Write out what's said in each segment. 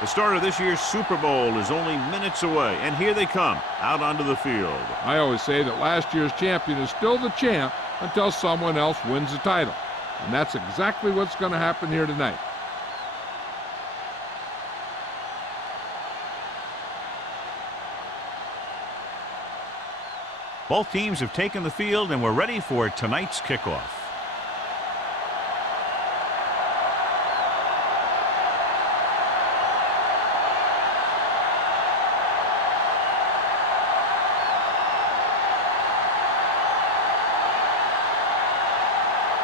The start of this year's Super Bowl is only minutes away, and here they come, out onto the field. I always say that last year's champion is still the champ until someone else wins the title. And that's exactly what's going to happen here tonight. Both teams have taken the field, and we're ready for tonight's kickoff.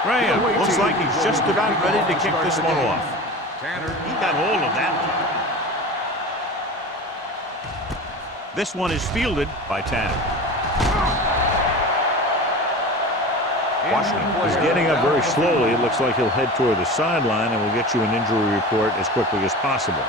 Graham looks like he's just about ready to kick this one off. He got hold of that. This one is fielded by Tanner. Washington is getting up very slowly. It looks like he'll head toward the sideline, and we'll get you an injury report as quickly as possible.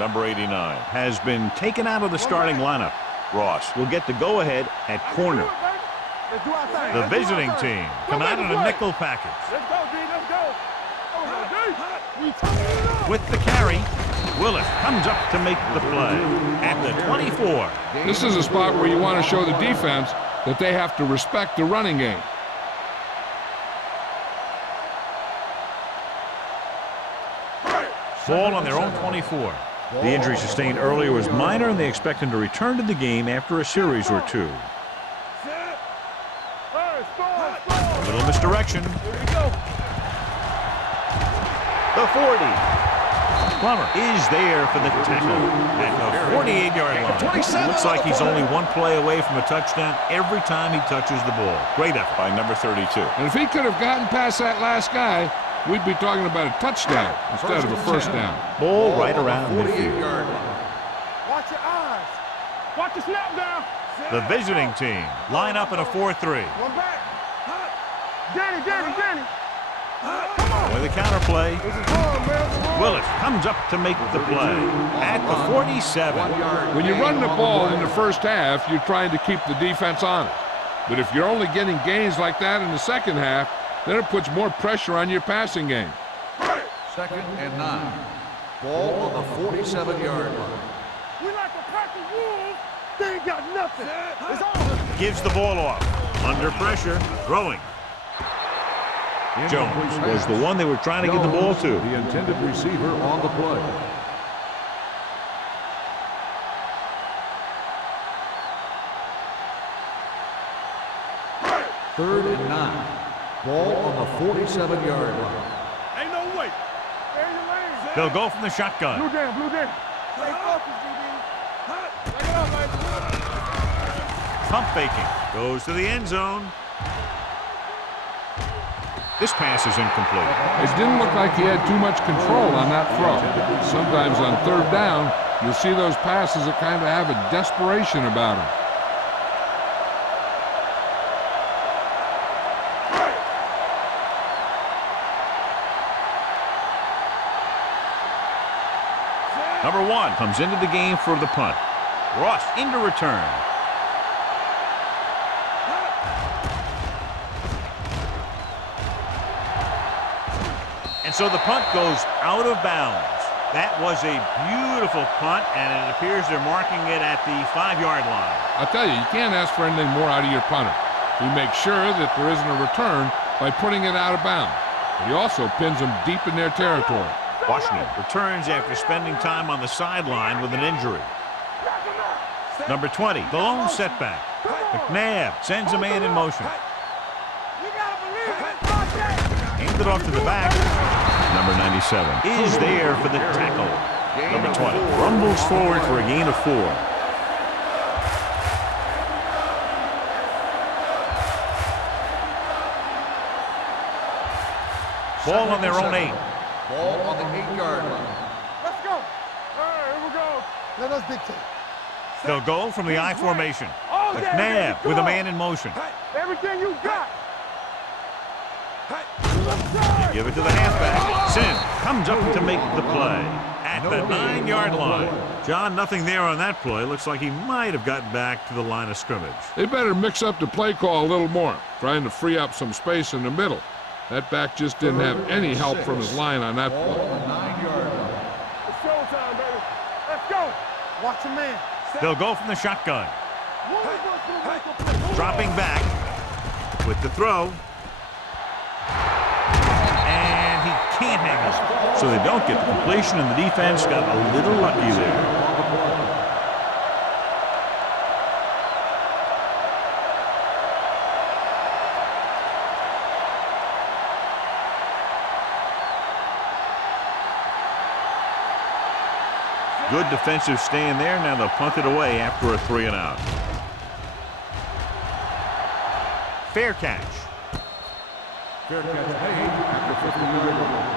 Number 89 has been taken out of the starting lineup. Ross will get the go-ahead at corner. The visiting team come out in a nickel package. With the carry, Willis comes up to make the play at the 24. This is a spot where you want to show the defense that they have to respect the running game. Ball on their own 24. The injury sustained earlier was minor, and they expect him to return to the game after a series or two. A little misdirection. The 40. Plummer is there for the tackle at the 48-yard line. Looks like he's only one play away from a touchdown every time he touches the ball. Great effort by number 32. And if he could have gotten past that last guy, we'd be talking about a touchdown instead of a first down. Ball right around midfield. Watch your eyes. Watch the snap down. The visiting team line up in a 4-3. One back. Danny. With a counter play, Willis comes up to make the play at the 47. When you run the ball in the first half, you're trying to keep the defense on it. But if you're only getting gains like that in the second half, then it puts more pressure on your passing game. 2nd and 9. Ball on the 47-yard line. We like the pack of wolves. They ain't got nothing. It's all. Gives the ball off. Under pressure, throwing. Jones was the one they were trying to get the ball to. The intended receiver on the play. Third and 9. Ball on the 47-yard line. Ain't no way. They'll go from the shotgun. Blue down. Stay focused, DB. Back it up, baby. Pump faking. Goes to the end zone. This pass is incomplete. It didn't look like he had too much control on that throw. Sometimes on third down, you'll see those passes that kind of have a desperation about them. Number 1 comes into the game for the punt. Ross into return. And so the punt goes out of bounds. That was a beautiful punt, and it appears they're marking it at the 5-yard line. I'll tell you, you can't ask for anything more out of your punter. He makes sure that there isn't a return by putting it out of bounds. But he also pins them deep in their territory. Washington returns after spending time on the sideline with an injury. Number 20, the lone setback. McNabb sends a man in motion. Aimed it off to the back. Number 97 is there for the tackle. Number 20 rumbles forward for a gain of 4. Ball on their own 8. Ball on the 8-yard line. Let's go. All right, here we go. Let us dictate. They'll go from the I formation. McNabb with a man in motion. Everything you got. Give it to the halfback. Sin comes up to make the play at at the 9-yard line. John, nothing there on that play. Looks like he might have gotten back to the line of scrimmage. They better mix up the play call a little more, trying to free up some space in the middle. That back just didn't have any help from his line on that play. 9-yard line. It's showtime, baby. Let's go. Watch the man. They'll go from the shotgun. Dropping back with the throw. And he can't hang on. So they don't get the completion, and the defense got a little lucky there. Good defensive stand there. Now they'll punt it away after a 3-and-out. Fair catch. Fair catch made at the 50-yard line.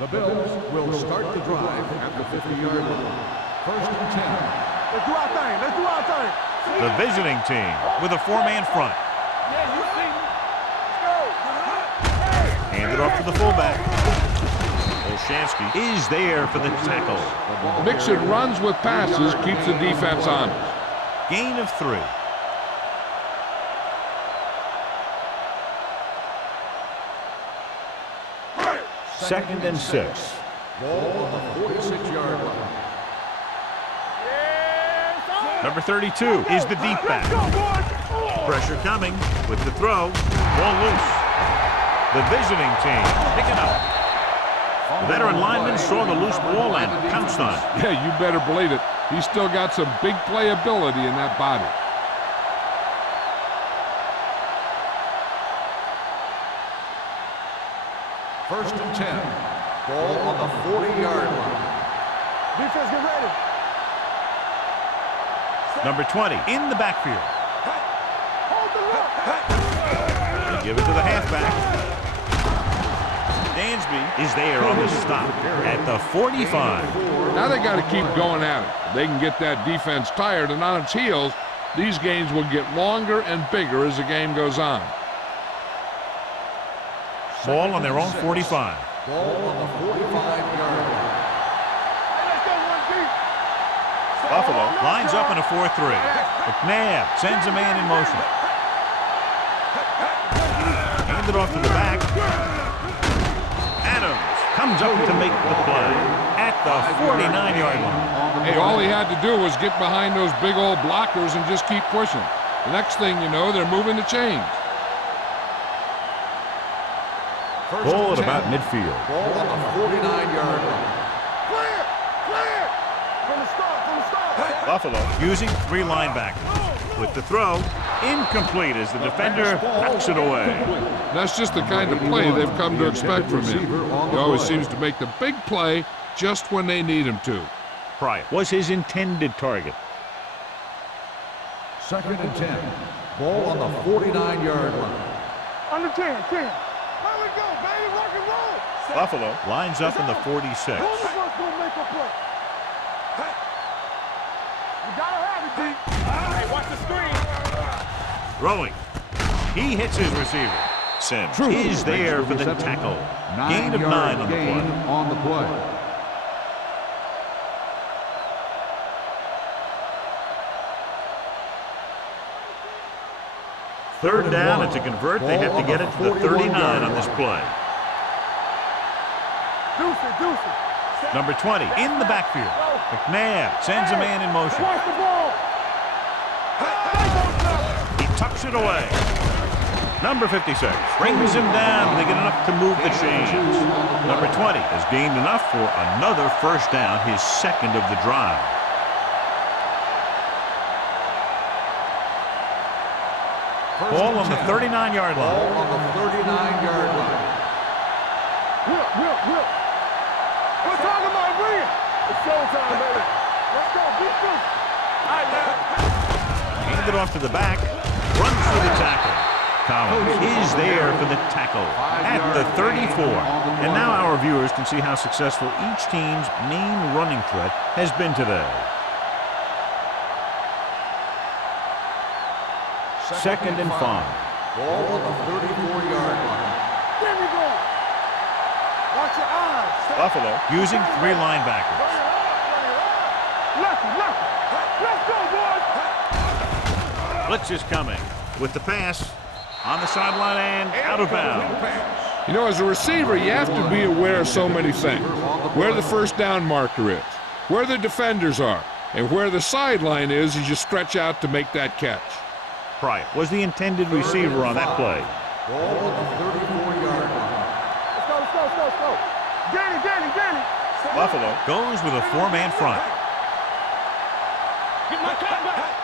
The Bills will start the drive at the 50-yard line. 1st and 10. Let's do our thing. Let's do our thing. The visiting team with a 4-man front. Yeah, you see me. Let's go. Handed off to the fullback. Olshansky is there for the tackle. Mixing runs with passes keeps the defense honest. Gain of 3. Second and 6. Ball on the 46-yard line. Number 32 is the deep back. Pressure coming with the throw. Ball loose. The visiting team pick it up. The veteran lineman saw the loose ball and pounced on it. Yeah, you better believe it. He's still got some big playability in that body. First and 10. Ball on the 40-yard line. Defense, get ready. Number 20 in the backfield. Hold the look. They give it to the halfback. Dansby is there on the stop at the 45. Now they got to keep going at it. They can get that defense tired and on its heels. These games will get longer and bigger as the game goes on. Ball on their own 45. Ball on the 45-yard line. Hey, let's go one deep. Buffalo lines up in a 4-3. McNabb sends a man in motion. Handed off to the back. Adams comes up to make the play at the 49-yard line. Hey, all he had to do was get behind those big old blockers and just keep pushing. The next thing you know, they're moving the chains. Ball at about midfield. Ball on the 49-yard line. Clear. Clear. From the start. Buffalo using 3 linebackers. With the throw, incomplete as the defender knocks it away. That's just the kind of play they've come to expect from him. He always seems to make the big play just when they need him to. Pryor was his intended target. 2nd and 10. Ball on the 49-yard line. Under 10. Let it go, baby. Rock and roll. Buffalo lines up in the 46. Who's the first gonna make a play? You gotta have it, D. Hey, watch the screen. Throwing. He hits his receiver. Sims is there for the tackle. Gain of 9 on the play. On the play. Third down, and to convert, they have to get it to the 39 on this play. Deuce. Number 20 in the backfield. McNabb sends a man in motion. Watch the ball. He tucks it away. Number 56 brings him down. They get enough to move the chains. Number 20 has gained enough for another first down, his second of the drive. Ball on the 39-yard line. Ball on the 39-yard line. Will. We're talking about Will. It's showtime, baby. Let's go. Beat this. All right, man. Handed off to the back. Runs for the tackle. Collins is there for the tackle at the 34. And now our viewers can see how successful each team's main running threat has been today. Second and 5. Ball on the 34-yard line. There we go. Watch your eyes. Buffalo using 3 linebackers. Lefty. Let's go, boys. Blitz is coming with the pass on the sideline and out of bounds. You know, as a receiver, you have to be aware of so many things. Where the first down marker is, where the defenders are, and where the sideline is as you stretch out to make that catch. Pryor was the intended receiver on that play. Ball on the 34-yard line. Let's go. Danny. Buffalo goes with a 4-man front. Get my cut back.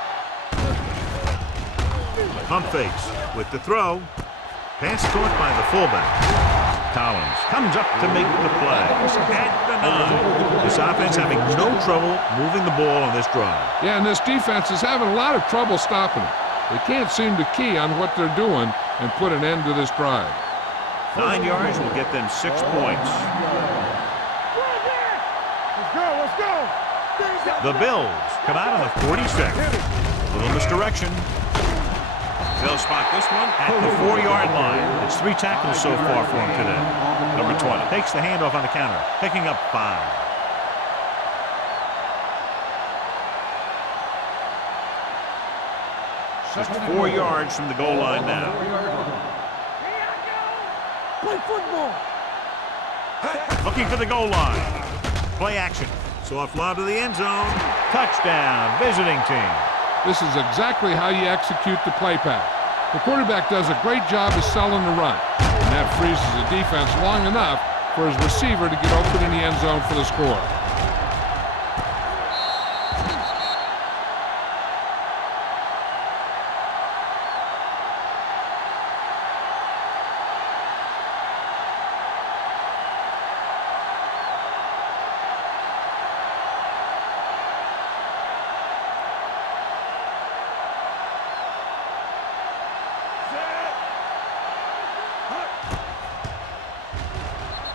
Pump fakes with the throw. Pass caught by the fullback. Collins comes up to make the play. At the 9. This offense having no trouble moving the ball on this drive. Yeah, and this defense is having a lot of trouble stopping it. They can't seem to key on what they're doing and put an end to this drive. 9 yards will get them 6 points. Let's go. The Bills come out on the 42nd. Little misdirection. They'll spot this one at the 4-yard line. It's 3 tackles so far for him today. Number 20 takes the handoff on the counter, picking up 5. Just 4 yards from the goal line now. Play football. Looking for the goal line. Play action. Soft lob to the end zone. Touchdown, visiting team. This is exactly how you execute the play pass. The quarterback does a great job of selling the run, and that frees the defense long enough for his receiver to get open in the end zone for the score.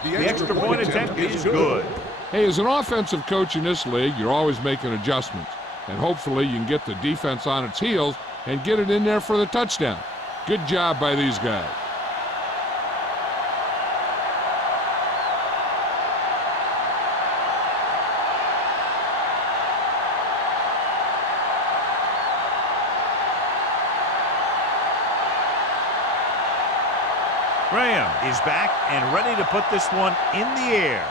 The extra point attempt is good. Hey, as an offensive coach in this league, you're always making adjustments. And hopefully you can get the defense on its heels and get it in there for the touchdown. Good job by these guys. Graham is back and ready to put this one in the air.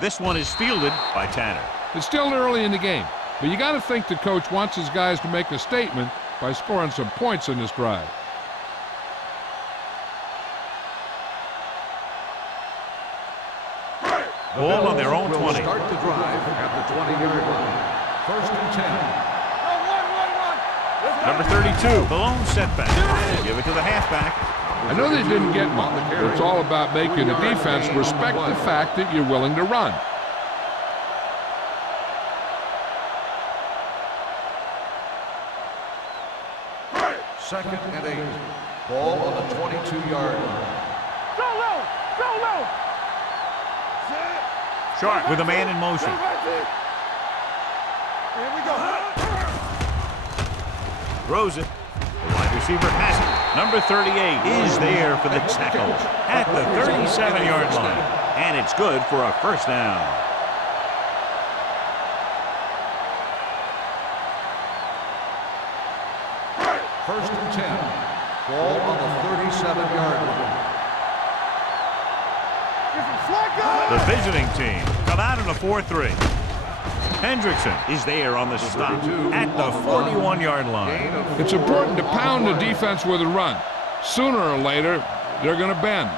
This one is fielded by Tanner. It's still early in the game, but you got to think the coach wants his guys to make a statement by scoring some points in this drive. Ball on their own 20. Start the drive at the 20-yard line. First and 10. Number 32, the lone setback. Give it to the halfback. I know they didn't get much, but it's all about making the defense respect the fact that you're willing to run. Second and 8. Ball on the 22-yard line. Go low. Sharp with a man in motion. Here we go. Throws it. The wide receiver has it. Number 38 is there for the tackle at the 37-yard line. And it's good for a first down. First and 10. Ball on the 37-yard line. The visiting team come out in a 4-3. Hendrickson is there on the stop at the 41-yard line. It's important to pound the defense with a run. Sooner or later, they're going to bend.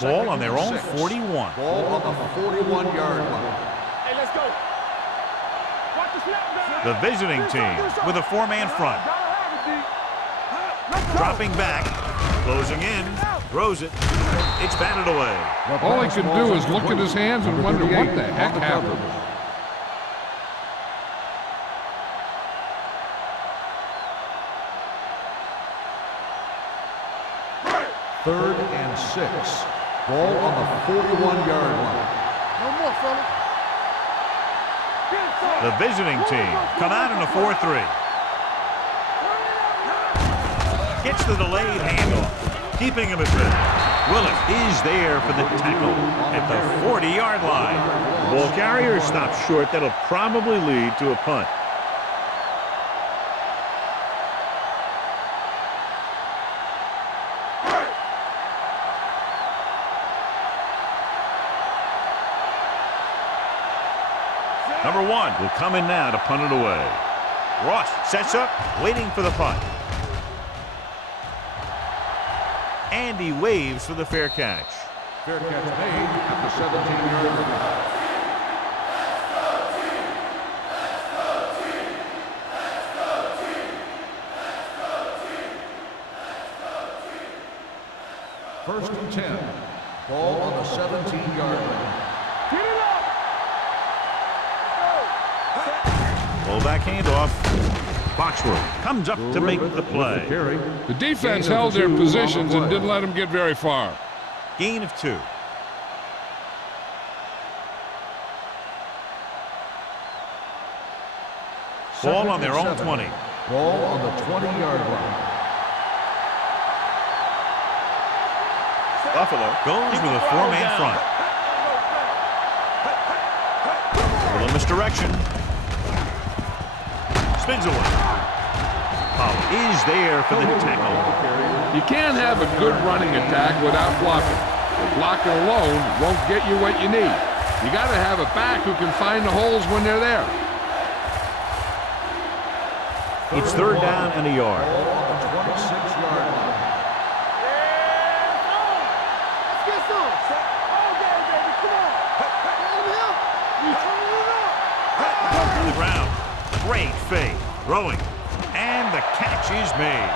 Ball on their own 41. Ball on the 41-yard line. Hey, let's go. Watch the snap down. The visiting team with a 4-man front. Dropping back, closing in, throws it. It's batted away. All he can do is look at his hands and wonder what the heck happened. Third and 6. Ball on the 41-yard line. No more, fellas. The visiting team come out in a 4-3. Gets the delayed handoff, keeping him at bay. Willis is there for the tackle at the 40-yard line. The ball carrier stops short. That'll probably lead to a punt. Number 1 will come in now to punt it away. Ross sets up, waiting for the punt. And he waves for the fair catch. Fair catch made at the 17-yard line. First and 10. Ball on the 17-yard line. Get it up. Fullback handoff. Foxworth comes up to make the play. The defense held their positions and didn't let them get very far. Gain of 2. Ball on their own 20. Ball on the 20-yard line. Buffalo goes with a 4-man front. A little misdirection. Spins away. Pollard is there for the tackle. You can't have a good running attack without blocking. But blocking alone won't get you what you need. You got to have a back who can find the holes when they're there. It's 3rd down and a yard. Ball on the 26-yard line. Let's get some. All day, baby. Come on. Hold him up. We turn it up. To the ground. Great fake. Throwing. And the catch is made.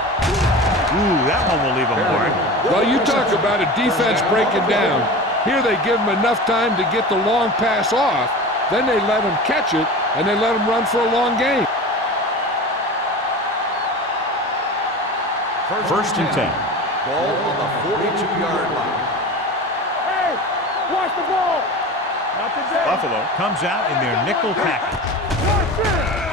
Ooh, that one will leave a mark. Well, you talk about a defense breaking down. Here they give them enough time to get the long pass off. Then they let him catch it, and they let him run for a long game. First and 10. Ball on the 42-yard line. Hey, watch the ball. Not today. Buffalo comes out in their nickel package. Watch it.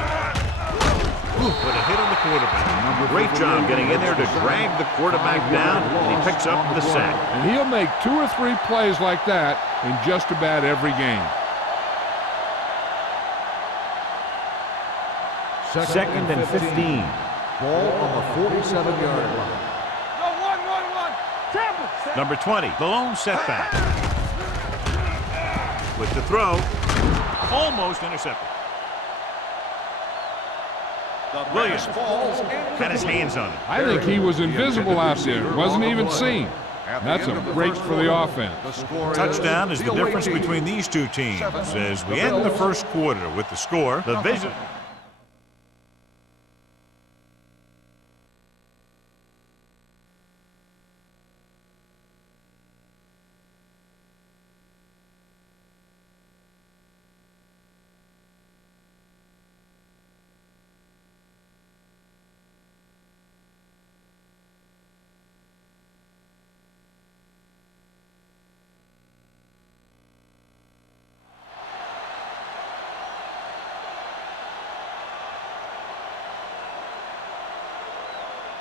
Ooh, with a hit on the quarterback. Great job getting in there to drag the quarterback down, and he picks up the sack. And he'll make 2 or 3 plays like that in just about every game. Second and 15. Ball on the 47-yard line. No, one. Tampa. Number 20, the lone setback. With the throw, almost intercepted. Williams had his hands on it. I think he was invisible out there. Wasn't even seen. That's a break for the offense. Touchdown is the difference between these two teams as we end the first quarter with the score. The visit.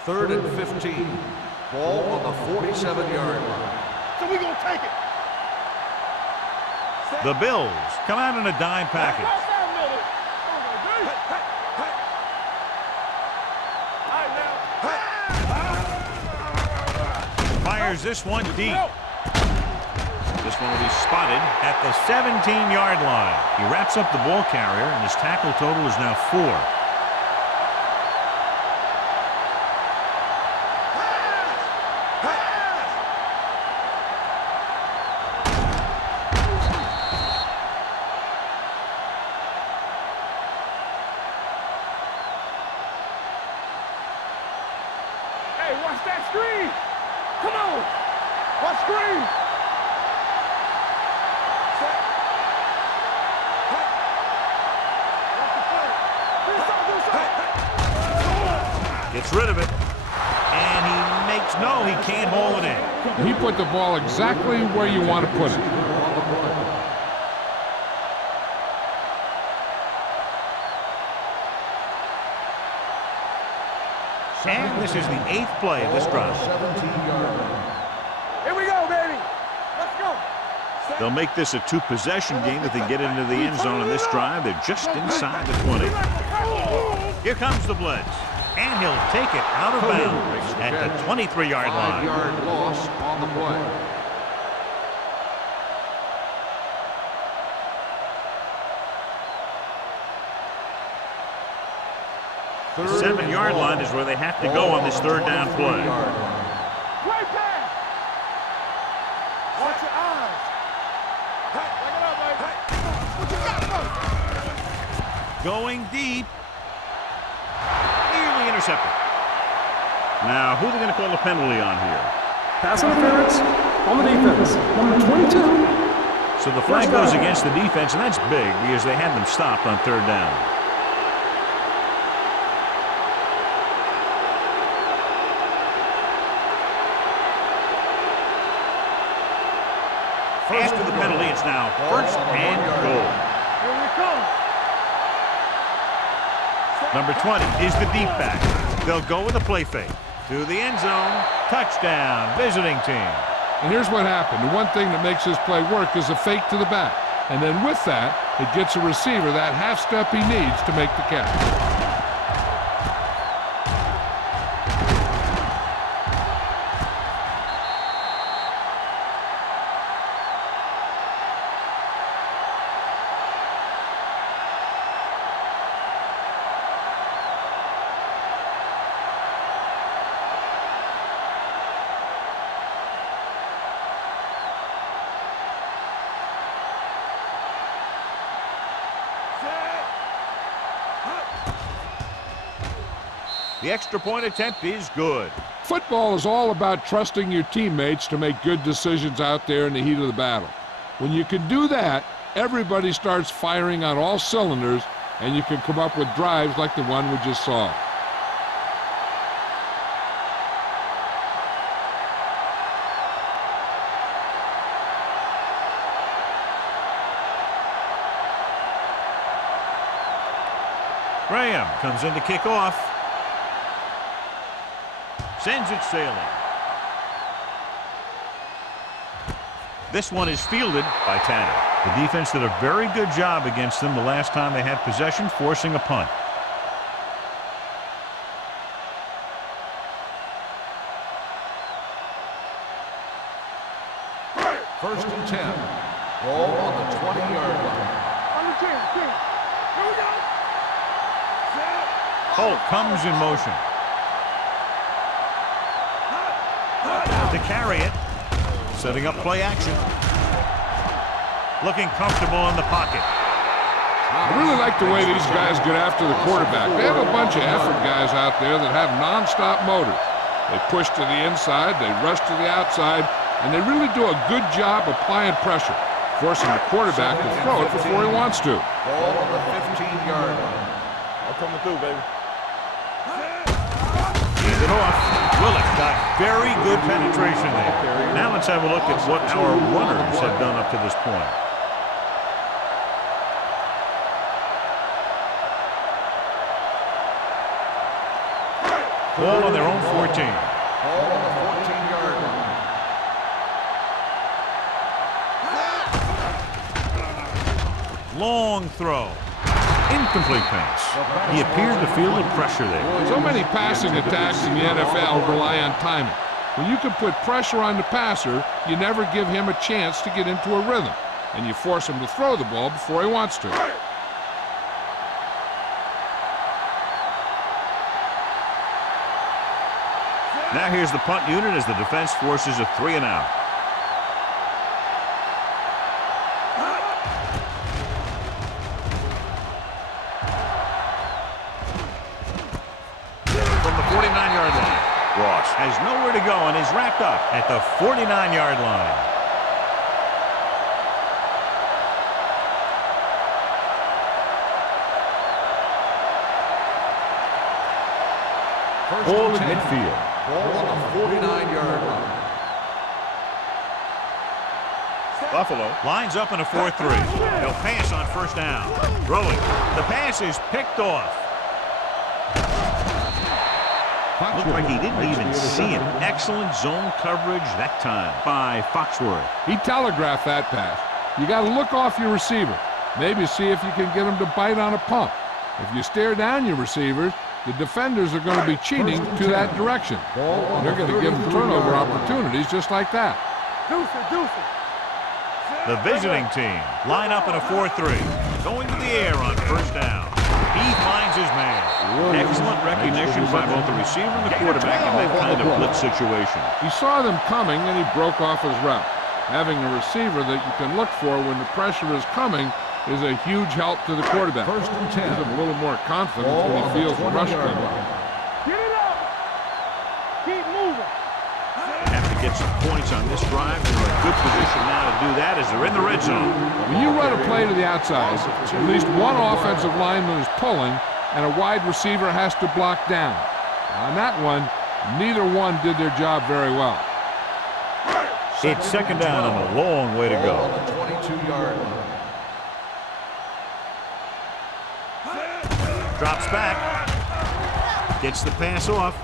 Third and 15. Ball on the 47-yard line. So we gonna take it. The Bills come out in a dime package. Fires this one deep. This one will be spotted at the 17-yard line. He wraps up the ball carrier, and his tackle total is now 4. Hey, watch that screen. Come on. Watch screen. Gets rid of it, and he makes It's no, he can't haul it in. He put the ball exactly where you want to put it. And this is the 8th play of this drive. 17-yard line. Here we go, baby. Let's go. They'll make this a 2-possession game if they get into the end zone on this drive. They're just inside the 20. Here comes the blitz. And he'll take it out of bounds at the 23-yard line. 5-yard loss on the play. The 7-yard line is where they have to go on this third down play. Great pass. Watch your eyes. Hey, back it up, baby. What you got, bro? Going deep. Nearly intercepted. Now, who are they going to call a penalty on here? Pass interference on the defense. Number 22. So the flag goes against the defense, and that's big because they had them stopped on third down. After the penalty, it's now first and goal. Here we come. Number 20 is the deep back. They'll go with a play fake. To the end zone. Touchdown, visiting team. And here's what happened. The one thing that makes this play work is a fake to the back. And then with that, it gets a receiver that half step he needs to make the catch. The extra point attempt is good. Football is all about trusting your teammates to make good decisions out there in the heat of the battle. When you can do that, everybody starts firing on all cylinders, and you can come up with drives like the one we just saw. Graham comes in to kick off. Sends it sailing. This one is fielded by Tanner. The defense did a very good job against them the last time they had possession, forcing a punt. First and 10. Ball on the 20-yard line. On the 10. Here we go. Holt comes in motion. To carry it. Setting up play action. Looking comfortable in the pocket. I really like the way these guys get after the quarterback. They have a bunch of effort guys out there that have nonstop motors. They push to the inside, they rush to the outside, and they really do a good job applying pressure, forcing the quarterback to throw it before he wants to. Ball on the 15-yard line. I'm coming through, baby. Hand it off. Willis got very good penetration there. Now let's have a look at what our runners have done up to this point. Ball on their own 14. Ball on the 14-yard line. Long throw. Incomplete pass. He appeared to feel the pressure there. So many passing attacks in the NFL rely on timing. When you can put pressure on the passer, you never give him a chance to get into a rhythm, and you force him to throw the ball before he wants to. Now here's the punt unit as the defense forces a 3-and-out. From the 49-yard line, Ross has nowhere to go and is wrapped up at the 49-yard line. Ball at midfield. Ball on the 49-yard line. Buffalo lines up in a 4-3. They'll pass on first down. Throwing. The pass is picked off. Looked like he didn't even see him. Excellent zone coverage that time by Foxworth. He telegraphed that pass. You got to look off your receiver. Maybe see if you can get him to bite on a pump. If you stare down your receivers, the defenders are going to be cheating to that direction. They're going to give them turnover opportunities just like that. The visiting team line up in a 4-3. Going to the air on first down. He finds his man. Excellent recognition by both the receiver and the quarterback in that kind of blitz situation. He saw them coming and he broke off his route. Having a receiver that you can look for when the pressure is coming is a huge help to the quarterback. First and 10. Gives him a little more confidence when he feels the rush coming. Get it up. Keep moving. Have to get some points on this drive. They're in a good position now to do that as they're in the red zone. When you run a play to the outside, at least one offensive lineman is pulling and a wide receiver has to block down. On that one, neither one did their job very well. It's second down and a long way to go. On the 22-yard line. Drops back. Gets the pass off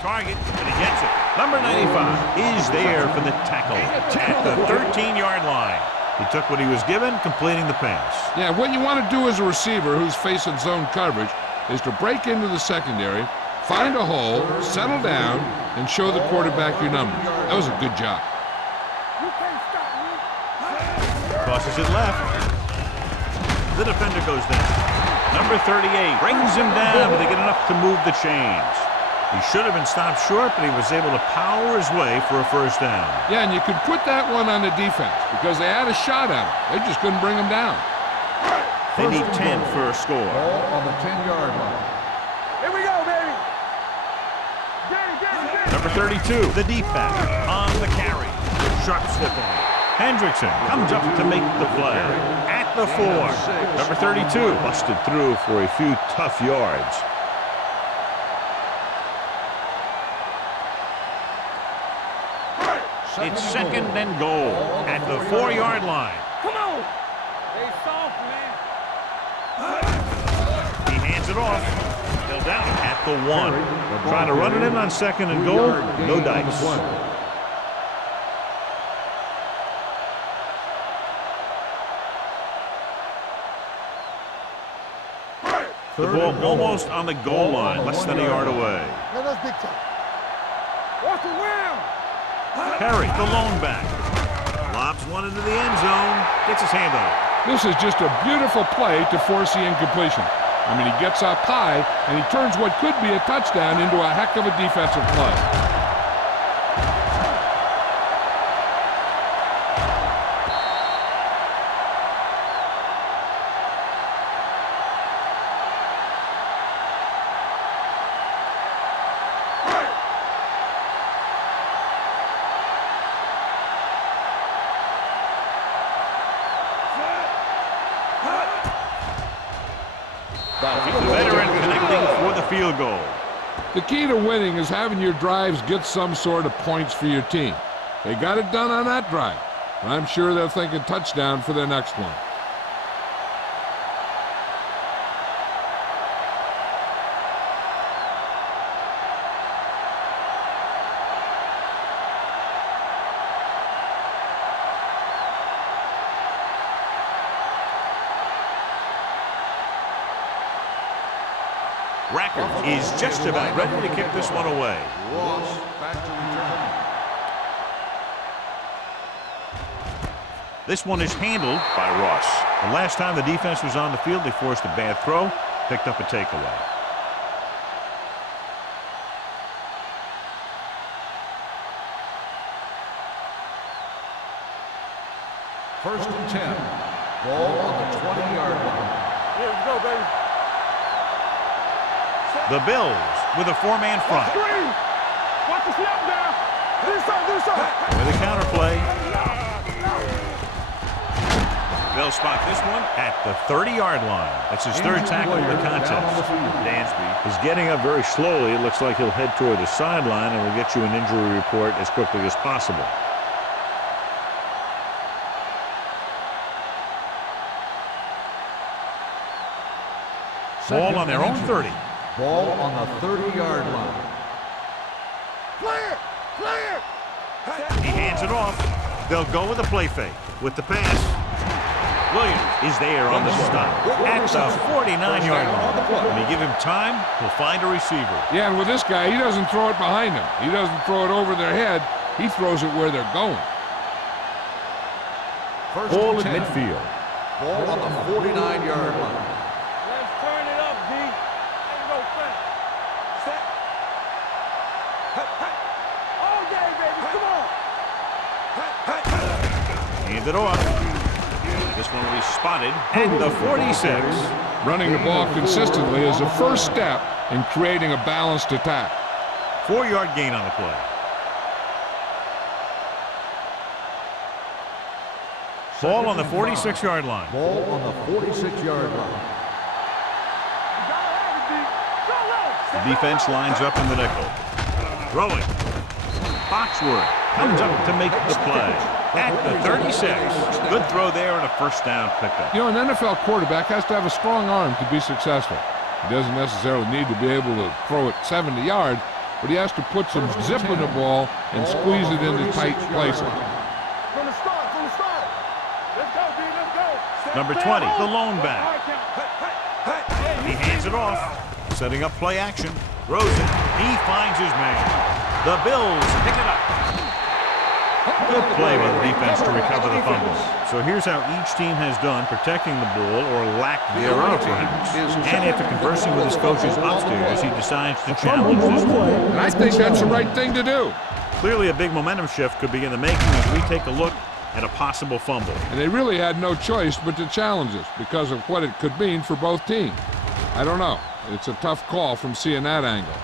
target, and he gets it. Number 95 is there for the tackle at the 13-yard line. He took what he was given, completing the pass. Yeah, what you want to do as a receiver who's facing zone coverage is to break into the secondary, find a hole, settle down, and show the quarterback your numbers. That was a good job. Tosses it left. The defender goes down. Number 38 brings him down, but they get enough to move the chains. He should have been stopped short, but he was able to power his way for a first down. Yeah, and you could put that one on the defense because they had a shot at him. They just couldn't bring him down. They need 10 for a score. Ball on the 10-yard line. Here we go, baby. Get it. Number 32, the deep back on the carry. Sharp slip on it. Hendrickson comes up to make the play at the 4. Number 32 busted through for a few tough yards. It's second and goal at the 4-yard line. Come on. Stay soft, man. He hands it off. Still down at the 1. Trying to run it in on second and goal. No dice. The ball almost on the goal line, less than a yard away. Watch the wheel. Perry, the lone back. Lobs one into the end zone. Gets his hand on it. This is just a beautiful play to force the incompletion. I mean, he gets up high, and he turns what could be a touchdown into a heck of a defensive play. The veteran connecting for the field goal. The key to winning is having your drives get some sort of points for your team. They got it done on that drive. And I'm sure they're thinking touchdown for their next one. Rackard is just about ready to kick this one away. Ross back to return. This one is handled by Ross. The last time the defense was on the field, they forced a bad throw, picked up a takeaway. First and 10. Ball on the 20-yard line. Here we go, baby. The Bills with a 4-man front. Screen. Watch the snap down. This side. With a counterplay. They'll spot this one at the 30-yard line. That's his third tackle of the contest. Dansby is getting up very slowly. It looks like he'll head toward the sideline, and we'll get you an injury report as quickly as possible. Ball on their own 30. Ball on the 30-yard line. Clear! Clear! He hands it off. They'll go with a play fake. With the pass, Williams is there on the stop at the 49-yard line. When you give him time, he'll find a receiver. Yeah, and with this guy, he doesn't throw it behind him. He doesn't throw it over their head. He throws it where they're going. Ball at midfield. Ball on the 49-yard line. Let's turn it up, D. Ain't no thing. Set. All day, baby. Come on. Hand it off. This one will be spotted at the 46. Running the ball consistently is the first step in creating a balanced attack. 4-yard gain on the play. Ball on the 46-yard line. Ball on the 46-yard line. The defense lines up in the nickel. Throwing. Foxworth comes up to make the play at the 36. Good throw there and a first down pickup. You know, an NFL quarterback has to have a strong arm to be successful. He doesn't necessarily need to be able to throw it 70 yards, but he has to put some zip in the ball and squeeze it into tight places. From the start, from the start. Let's go, D, let's go. Number 20, the lone back. He hands it off. Setting up play action. Throws it. He finds his man. The Bills pick it up. Good play by the defense to recover the fumble. So here's how each team has done protecting the ball, or lack thereof, perhaps. And after conversing with his coaches upstairs, he decides to challenge this one. And I think that's the right thing to do. Clearly a big momentum shift could be in the making as we take a look at a possible fumble. And they really had no choice but to challenge us because of what it could mean for both teams. I don't know. It's a tough call from seeing that angle.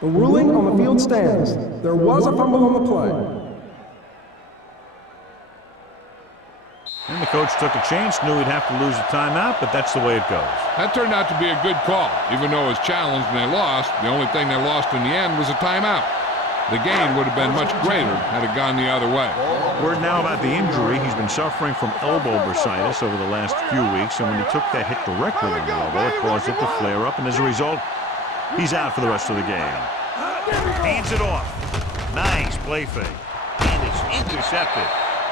The ruling on the field stands. There was a fumble on the play. And the coach took a chance, knew he'd have to lose a timeout, but that's the way it goes. That turned out to be a good call. Even though it was challenged and they lost, the only thing they lost in the end was a timeout. The gain would have been much greater had it gone the other way. Word now about the injury. He's been suffering from elbow bursitis over the last few weeks, and when he took that hit directly on the elbow, it caused it to flare up, and as a result, he's out for the rest of the game. Hands it off. Nice play fake. And it's intercepted.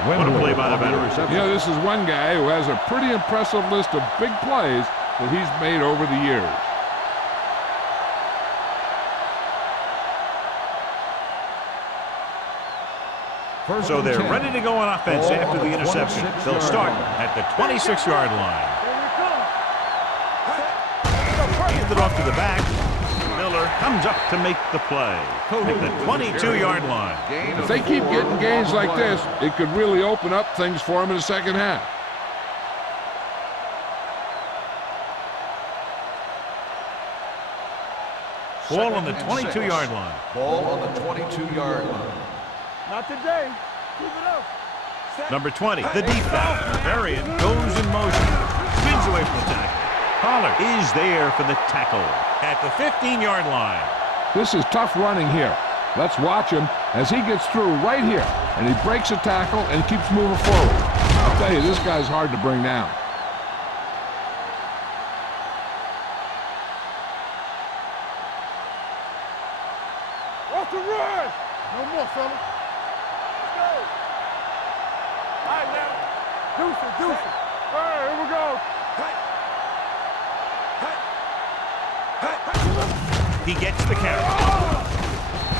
What a play by the veteran. You know, this is one guy who has a pretty impressive list of big plays that he's made over the years. So they're ready to go on offense after the interception. They'll start at the 26-yard line. Hand it off to the back. Miller comes up to make the play at the 22-yard line. If they keep getting gains like this, it could really open up things for them in the second half. Ball on the 22-yard line. Ball on the 22-yard line. Not today. Keep it up. Set. Number 20, the deep back. Varian goes in motion. Spins away from the tackle. Pollard is there for the tackle at the 15-yard line. This is tough running here. Let's watch him as he gets through right here, and he breaks a tackle and keeps moving forward. I'll tell you, this guy's hard to bring down. Off the run. No more, fella. Let's go. All right, now. Deuce it, deuce it. All right, here we go. He gets the carry.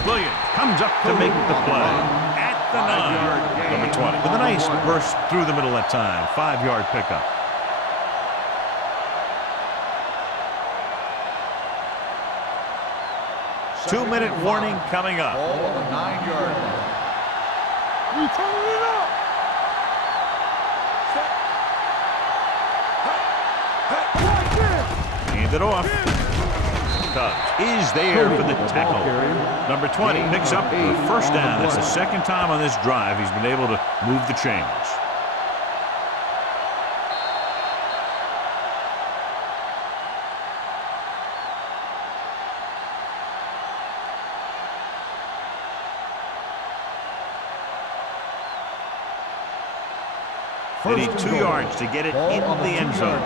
Williams comes up to make the play at the 9. Number 20 with a nice burst through the middle that time. 5-yard pickup. Two-minute warning coming up. Ball on the 9-yard line. We turning it up. Set. hands it off. Cubs is there for the tackle. Number 20 picks up the first down. That's the second time on this drive he's been able to move the chains. They need 2 yards to get it in the end zone.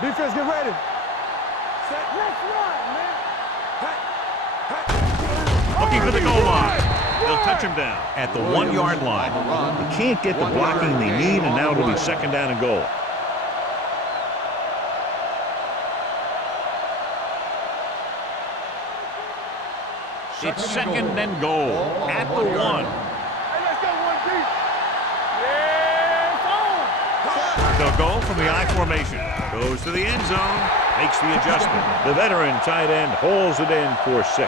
Defense, get ready. Let's run, man. Looking for the goal line. They'll touch him down at the 1-yard line. They can't get the blocking they need, and now it'll be second down and goal. It's second and goal at the 1. They'll go from the I formation. Goes to the end zone. Makes the adjustment. The veteran tight end holds it in for 6.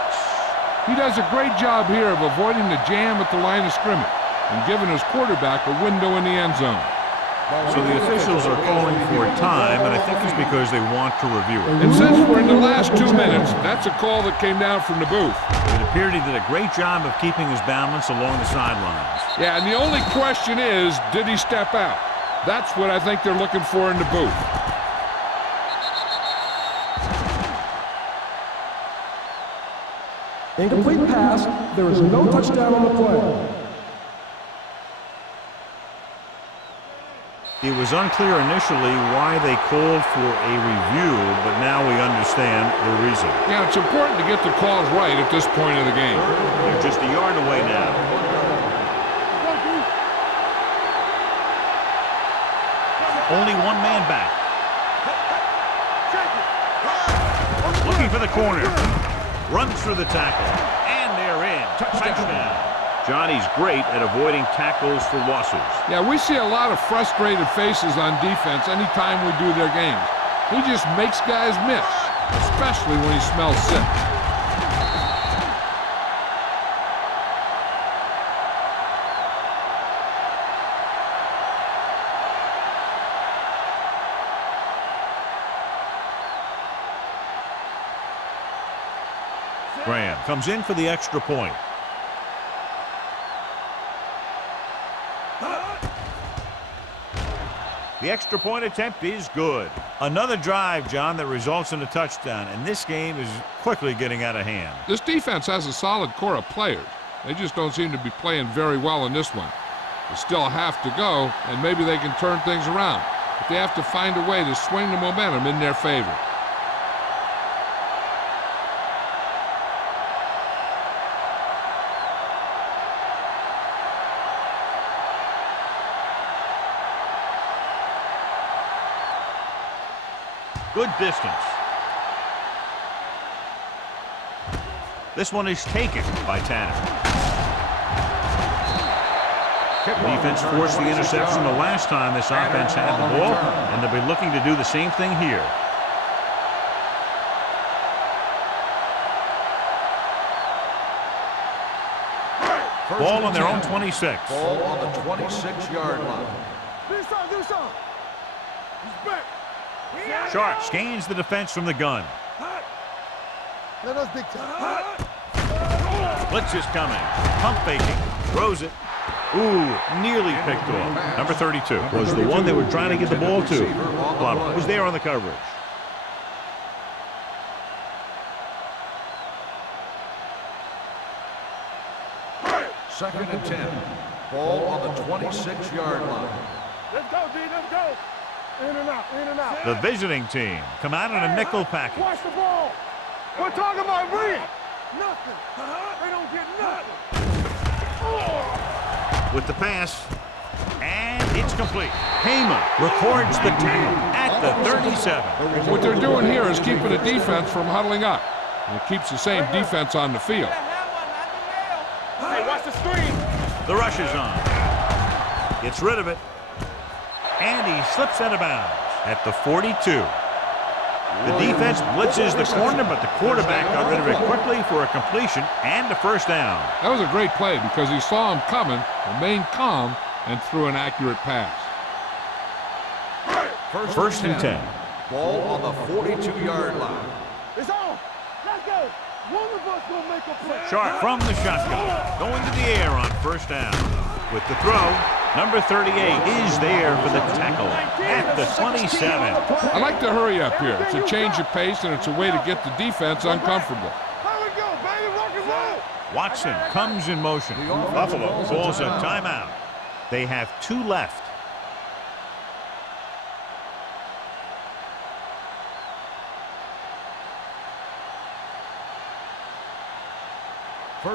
He does a great job here of avoiding the jam at the line of scrimmage and giving his quarterback a window in the end zone. So the officials are calling for time, and I think it's because they want to review it. And since we're in the last 2 minutes, that's a call that came down from the booth. It appeared he did a great job of keeping his balance along the sidelines. Yeah, and the only question is, did he step out? That's what I think they're looking for in the booth. Incomplete pass. There is no touchdown on the play. It was unclear initially why they called for a review, but now we understand the reason. Yeah, it's important to get the calls right at this point of the game. They're just a yard away now. Only 1 man back. Looking for the corner. Runs through the tackle. And they're in. Touchdown. Johnny's great at avoiding tackles for losses. Yeah, we see a lot of frustrated faces on defense anytime we do their games. He just makes guys miss, especially when he smells sick. Graham comes in for the extra point. The extra point attempt is good. Another drive, John, that results in a touchdown, and this game is quickly getting out of hand. This defense has a solid core of players. They just don't seem to be playing very well in this one. They still have to go, and maybe they can turn things around. But they have to find a way to swing the momentum in their favor. Good distance. This one is taken by Tanner. Defense forced the interception the last time this offense had the ball, and they'll be looking to do the same thing here. Ball on their own 26. Ball on the 26-yard line. Do something. He's back. Sharp scans the defense from the gun. Let us big time. Blitz is coming. Pump faking. Throws it. Ooh, nearly picked off. Number 32 was the one they were trying to get the ball to. Plummer was there on the coverage. Second and 10. Ball on the 26-yard line. Let's go, D. Let's go. In and out. The visiting team come out in a nickel package. Watch the ball. We're talking about read. Nothing. They don't get nothing. With the pass, and it's complete. Heyman records the tackle at the 37. What they're doing here is keeping the defense from huddling up. And it keeps the same defense on the field. Hey, watch the screen. The rush is on. Gets rid of it. And he slips out of bounds at the 42. The defense blitzes the corner, but the quarterback got rid of it quickly for a completion and a first down. That was a great play because he saw him coming, remained calm, and threw an accurate pass. First and 10. Ball on the 42-yard line. It's on. Let's go. One of us gonna make a play. Sharp from the shotgun. Going to the air on first down. With the throw, number 38 is there for the tackle at the 27. I like to hurry up here. It's a change of pace, and it's a way to get the defense uncomfortable. Here we go, baby. Rock and roll. Watson comes in motion. Buffalo calls a timeout. They have 2 left.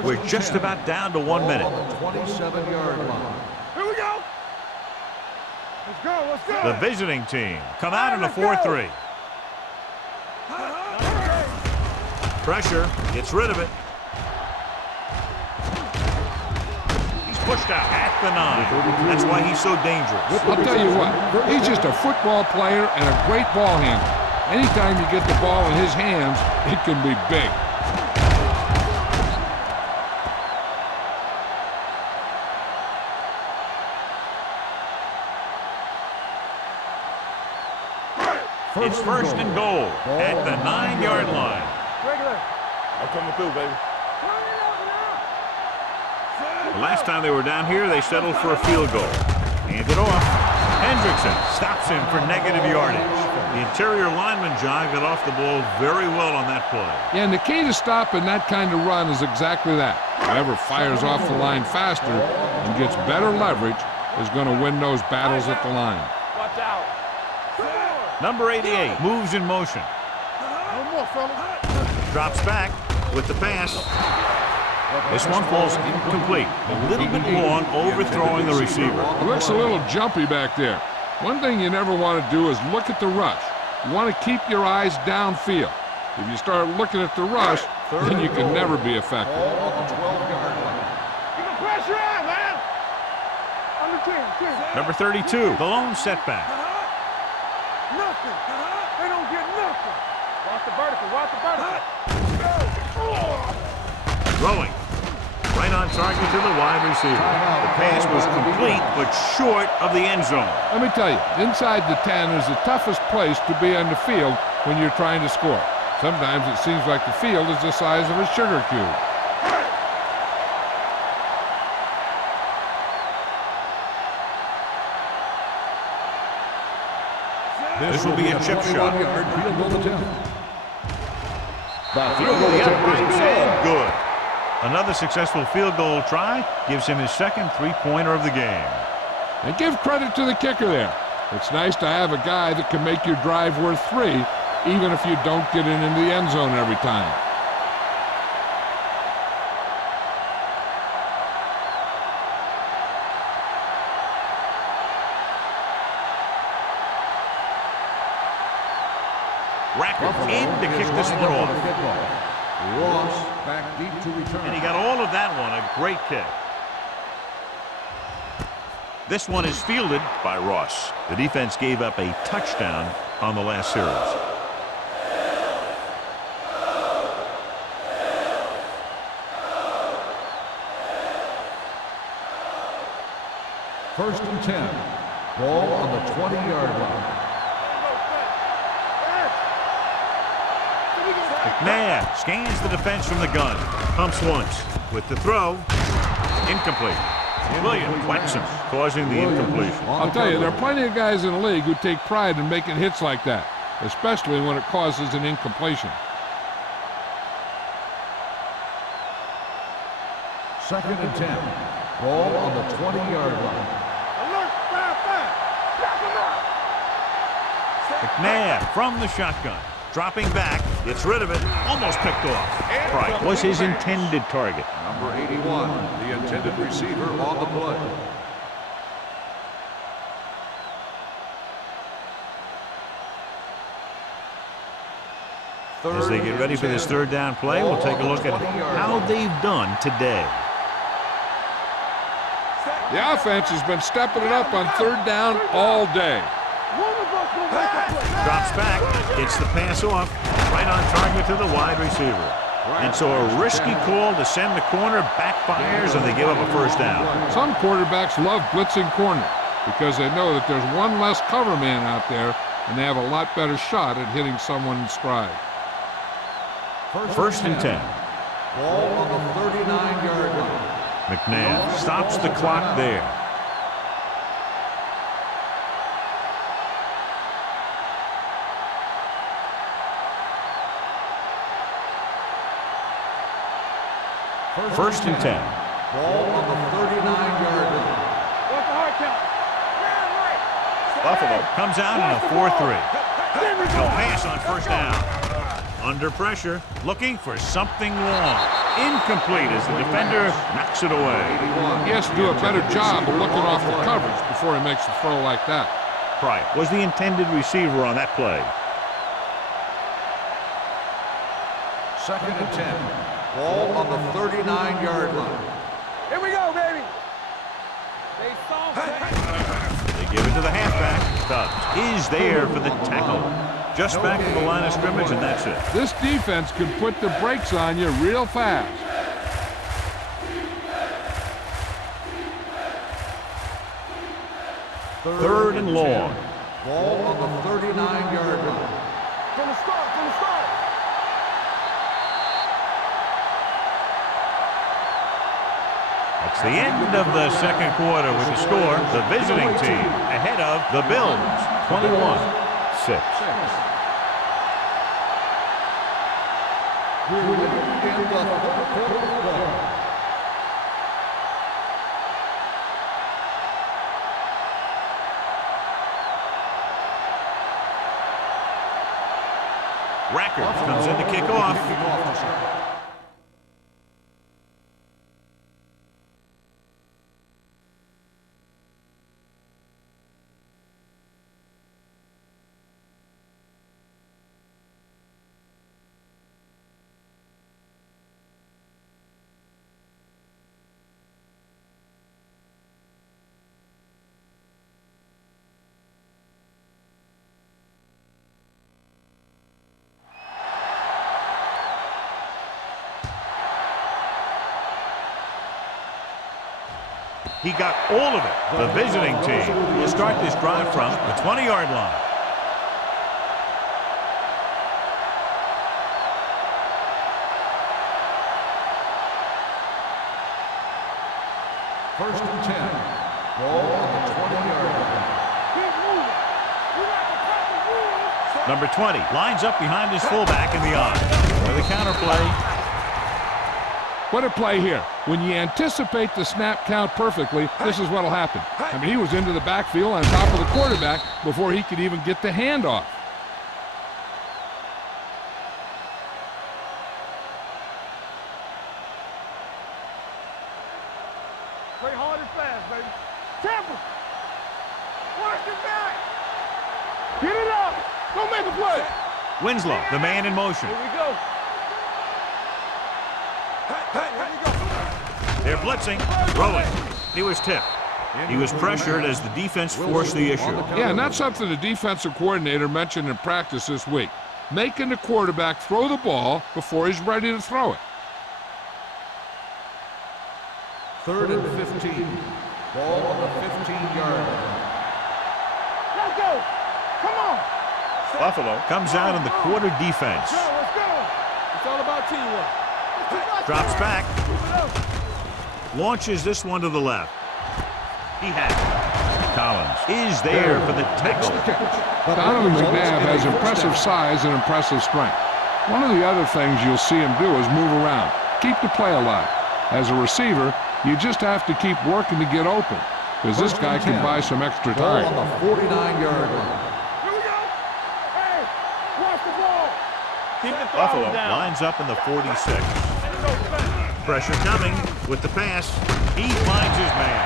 We're just about down to 1 minute. 27-yard line. Here we go. Let's go. Let's go. The visiting team come out in a 4-3. Pressure, gets rid of it. He's pushed out at the 9. That's why he's so dangerous. I'll tell you what, he's just a football player and a great ball handler. Anytime you get the ball in his hands, it can be big. It's first and goal at the 9-yard line. Regular. I'm coming through, baby. The last time they were down here, they settled for a field goal. Hand it off. Hendrickson stops him for negative yardage. The interior lineman, John, got off the ball very well on that play. Yeah, and the key to stopping that kind of run is exactly that. Whoever fires off the line faster and gets better leverage is going to win those battles at the line. Watch out. Number 88 moves in motion. No more, fella. Drops back with the pass. This one falls incomplete. A little bit long, overthrowing the receiver. It looks a little jumpy back there. One thing you never want to do is look at the rush. You want to keep your eyes downfield. If you start looking at the rush, then you can never be effective. Ball on the 12-yard line. Keep the pressure on, man. Under 10. Number 32, the lone setback. Nothing. They don't get nothing. Watch the vertical. Watch the vertical. Throwing. Right on target to the wide receiver. The pass was complete, but short of the end zone. Let me tell you, inside the 10 is the toughest place to be on the field when you're trying to score. Sometimes it seems like the field is the size of a sugar cube. This will be a chip shot. Field goal attempt. Field goal upright and good. Another successful field goal try gives him his second 3-pointer of the game. And give credit to the kicker there. It's nice to have a guy that can make your drive worth 3, even if you don't get it into the end zone every time. Rackett in to kick this one off. Ross back deep to return. And he got all of that one. A great kick. This one is fielded by Ross. The defense gave up a touchdown on the last series. First and 10. Ball on the 20-yard line. McNabb scans the defense from the gun. Pumps once. With the throw. Incomplete. Williams whacks him, causing the incompletion. I'll tell you, there are plenty of guys in the league who take pride in making hits like that, especially when it causes an incompletion. Second and 10. Ball on the 20-yard line. Alert. Fire. Back him up. McNabb from the shotgun. Dropping back, gets rid of it, almost picked off. Bright was his intended target. Number 81, the intended receiver on the play. As they get ready for this third down play, we'll take a look at how they've done today. The offense has been stepping it up on third down all day. One of us will make a play. Drops back, gets the pass off, right on target to the wide receiver. And so a risky call to send the corner, backfires, and they give up a first down. Some quarterbacks love blitzing corner because they know that there's one less cover man out there and they have a lot better shot at hitting someone in stride. First and 10. Ball on the 39-yard line. McNabb stops the clock there. First and 10. Ball on the 39-yard line. What's the hard count? Buffalo comes out in a 4-3. No pass on first down. Under pressure, looking for something long. Incomplete as the defender knocks it away. He has to do a better job of looking off the coverage before he makes a throw like that. Pryor was the intended receiver on that play. Second and 10. Ball on the 39-yard line. Here we go, baby. They saw They give it to the halfback. Tubbs is there for the tackle. Just back from the line of scrimmage, and that's it. This defense can put the brakes on you real fast. Third and long. Ball on the 39-yard line. from the start. It's the end of the second quarter with the score. The visiting team ahead of the Bills, 21-6. We're in the fourth quarter. Rackard comes in to kick off. He got all of it. The visiting team will start this drive from the 20-yard line. First and 10. Ball on the 20-yard line. Keep moving. You got to cut the rules. Number 20 lines up behind his fullback in the eye. For the counter play. What a play here. When you anticipate the snap count perfectly, this is what will happen. I mean, he was into the backfield on top of the quarterback before he could even get the handoff. Play hard and fast, baby. Temple. Watch your back. Get it up. Go make a play. Winslow, the man in motion. Here we go. They're blitzing, throwing. He was tipped. He was pressured as the defense forced the issue. Yeah, and that's something the defensive coordinator mentioned in practice this week. Making the quarterback throw the ball before he's ready to throw it. Third and 15. Ball on the 15-yard line. Let's go. Come on. Buffalo comes out in the quarter defense. Let's go. It's all about teamwork. Drops back. Launches this one to the left. He has it. Collins is there for the tackle. Donovan McNabb has impressive size and impressive strength. One of the other things you'll see him do is move around, keep the play alive. As a receiver, you just have to keep working to get open, because this guy can buy some extra time. Ball on the 49-yard line. Here we go. Hey, watch the ball. Keep the Buffalo lines up in the 46. Pressure coming with the pass. He finds his man.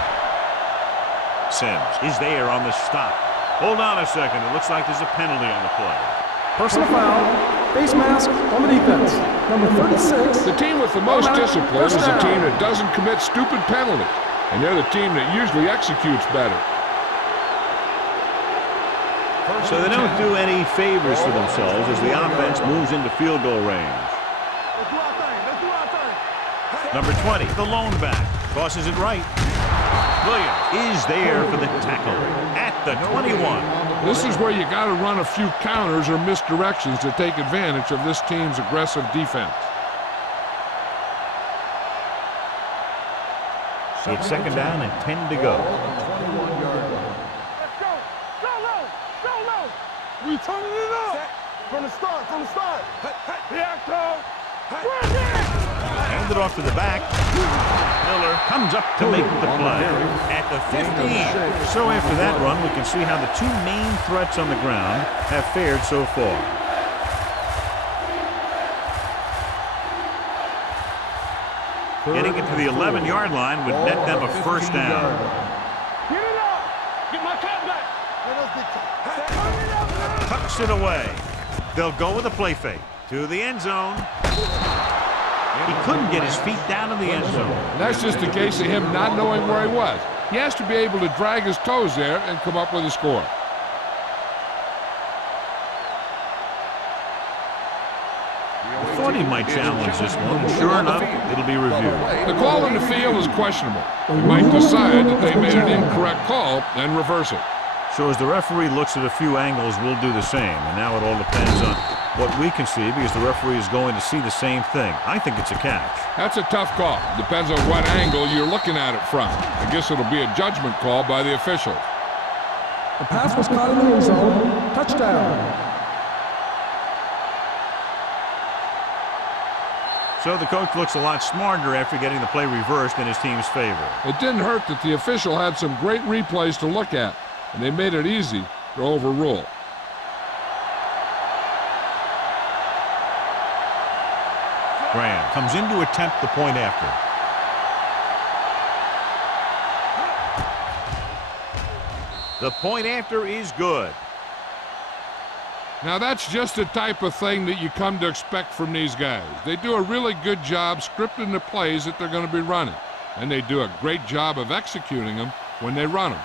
Sims is there on the stop. Hold on a second. It looks like there's a penalty on the play. Personal foul, face mask on the defense. Number 36. The team with the most discipline is the team that doesn't commit stupid penalties, and they're the team that usually executes better. So they don't do any favors to themselves as the offense moves into field goal range. Let's do our thing. Let's do our thing. Number 20, the lone back, tosses it right. Williams is there for the tackle at at the 21. This is where you got to run a few counters or misdirections to take advantage of this team's aggressive defense. It's second down and 10 to go. Let's go. Go low. Go low. We turning it up. From the start. From the start. Yeah, go. Hand it off to the back. Miller comes up to make the play at the 15. So after that run, we can see how the two main threats on the ground have fared so far. Getting it to the 11-yard line would net them a first down. Get it up. Get my cat back. Tucks it away. They'll go with a play fake to the end zone. He couldn't get his feet down in the end zone. And that's just a case of him not knowing where he was. He has to be able to drag his toes there and come up with a score. I thought he might challenge this one, and sure enough, it'll be reviewed. The call in the field is questionable. They might decide that they made an incorrect call and reverse it. So as the referee looks at a few angles, we'll do the same. And now it all depends on what we can see, because the referee is going to see the same thing. I think it's a catch. That's a tough call. Depends on what angle you're looking at it from. I guess it'll be a judgment call by the officials. The pass was caught in the end zone. Touchdown. So the coach looks a lot smarter after getting the play reversed in his team's favor. It didn't hurt that the official had some great replays to look at, and they made it easy to overrule. Graham comes in to attempt the point after. The point after is good. Now that's just the type of thing that you come to expect from these guys. They do a really good job scripting the plays that they're going to be running, and they do a great job of executing them when they run them.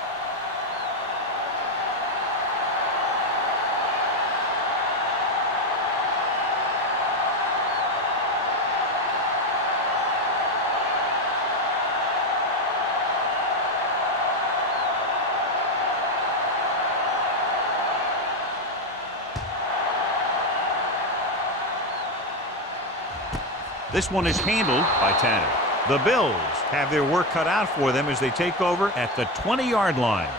This one is handled by Tanner. The Bills have their work cut out for them as they take over at the 20-yard line.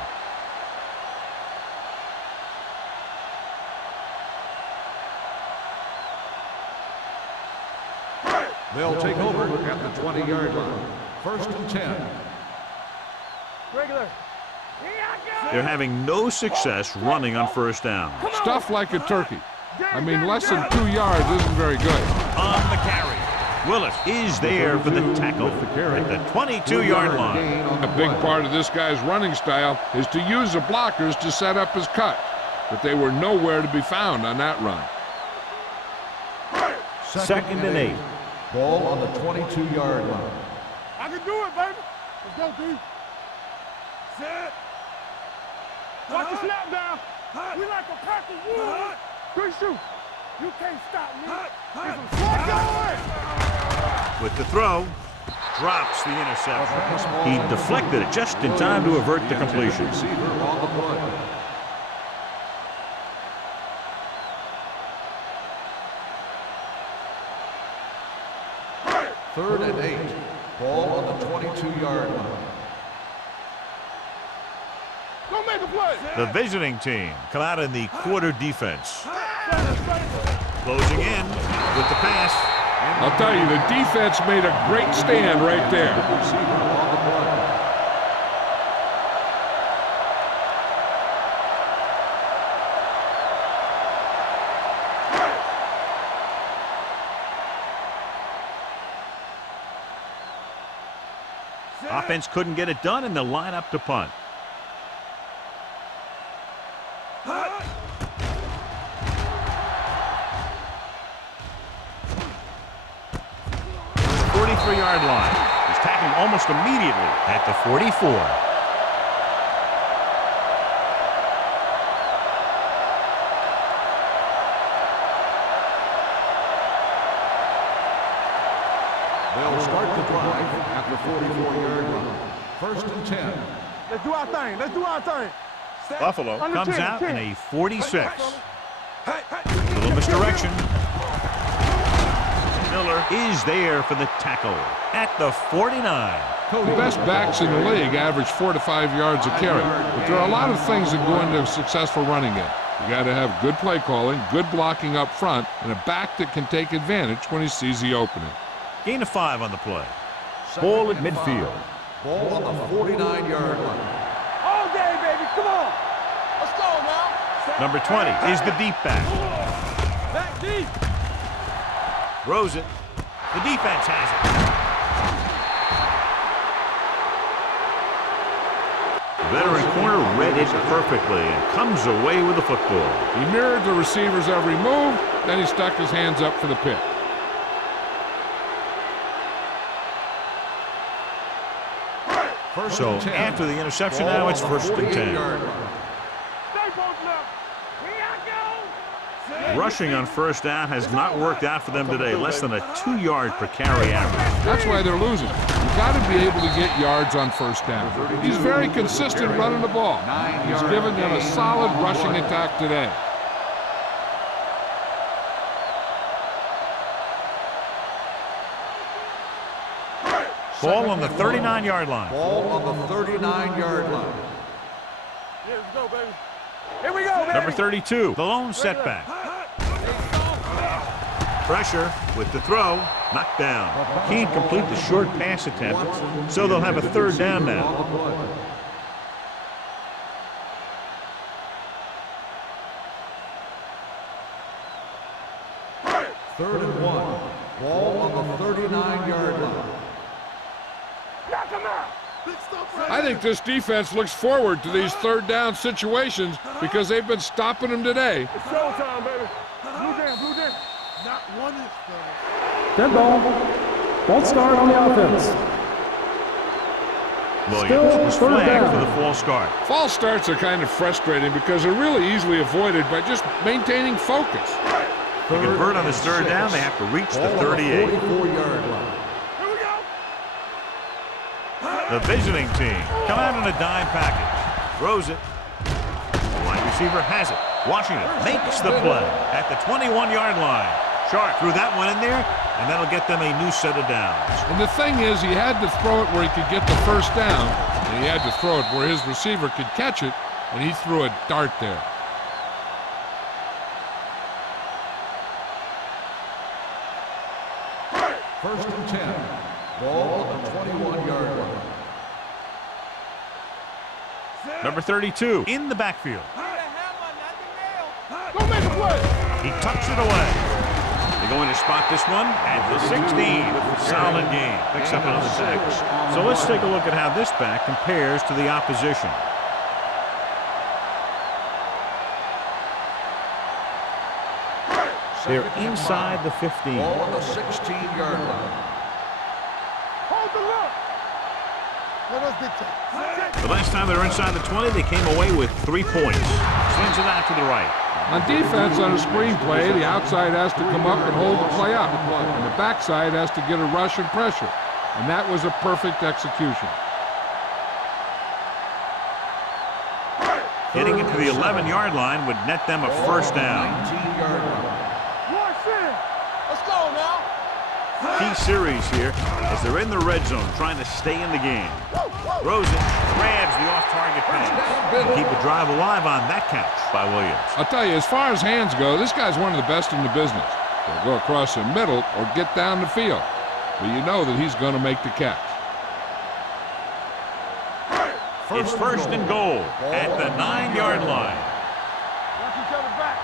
They'll take over at the 20-yard line. First and 10. Regular. They're having no success running on first down. Stuff like a turkey. I mean, less than 2 yards isn't very good. On the carry, Willis is there for the tackle at the 22-yard line. A big part of this guy's running style is to use the blockers to set up his cut, but they were nowhere to be found on that run. Second and 8. Ball on the 22-yard line. I can do it, baby. Let's go, D. Set. Watch the snap down. We like a pack of wood. Good shoot. You can't stop me. With the throw, drops the interception. He deflected it just in time to avert the completion. Third and 8. Ball on the 22-yard line. Don't make a play. The visiting team come out in the quarter defense. Closing in with the pass. I'll tell you, the defense made a great stand right there. Offense couldn't get it done, and they'll line up to punt. The 43-yard line. He's tackled almost immediately at the 44. They'll start the drive at the 44-yard line. First and 10. Let's do our thing. Let's do our thing. Buffalo comes out in a 46. Little misdirection. Miller is there for the tackle at the 49. The best backs in the league average 4 to 5 yards a carry, but there are a lot of things that go into a successful running game. You got to have good play calling, good blocking up front, and a back that can take advantage when he sees the opening. Gain of 5 on the play. Ball at midfield. Ball on the 49-yard line. All day, baby. Come on. Let's go now. Number 20 is the deep back. Back deep. Throws it. The defense has it. The veteran corner read it perfectly and comes away with the football. He mirrored the receiver's every move, then he stuck his hands up for the pick. So after the interception, now it's 1st and 10. Stay both left. Here I go. Rushing on 1st down has not worked out for them today. Less than a 2-yard per carry average. That's why they're losing. You've got to be able to get yards on 1st down. He's very consistent running the ball. He's given them a solid rushing attack today. Ball on the 39-yard line. Ball on the 39-yard line. Yeah, let's go, baby. Here we go, baby. Number 32, the lone setback. Pressure with the throw, knocked down. Can't complete the short pass attempt, so they'll have a 3rd down now. Third and 1. Ball on the 39-yard line. Knock him out. I think this defense looks forward to these 3rd down situations because they've been stopping them today. It's showtime, baby. Blue down, blue down. Not one is Dead ball. Won't start on the offense. Williams was Still 3rd flagged down. for the false start. False starts are kind of frustrating because they're really easily avoided by just maintaining focus. To convert on this 3rd down, they have to reach the 38. 44-yard line. Here we go. The visiting team come out in a dime package. Throws it. The wide receiver has it. Washington makes the play at the 21-yard line. Sharp threw that one in there, and that'll get them a new set of downs. And the thing is, he had to throw it where he could get the 1st down, and he had to throw it where his receiver could catch it, and he threw a dart there. First and 10. Ball on the 21-yard line. Number 32 in the backfield. Don't make a play. He tucks it away. They're going to spot this one at the 16. Solid game. Picks up another sack. So let's take a look at how this back compares to the opposition. They're inside the 15. Ball on the 16-yard line. Hold the look. Let us get you. The last time they were inside the 20, they came away with 3 points. Swings it out to the right. On defense, on a screen play, the outside has to come up and hold the play up, and the backside has to get a rush and pressure. And that was a perfect execution. Getting into the 11-yard line would net them a 1st down. 19-yard line. Let's go now. Key series here as they're in the red zone trying to stay in the game. Throws it, grabs the off-target pass. Keep the drive alive on that catch by Williams. I'll tell you, as far as hands go, this guy's one of the best in the business. He'll go across the middle or get down the field. But you know that he's going to make the catch. It's 1st and goal at the 9-yard line. Watch each other back.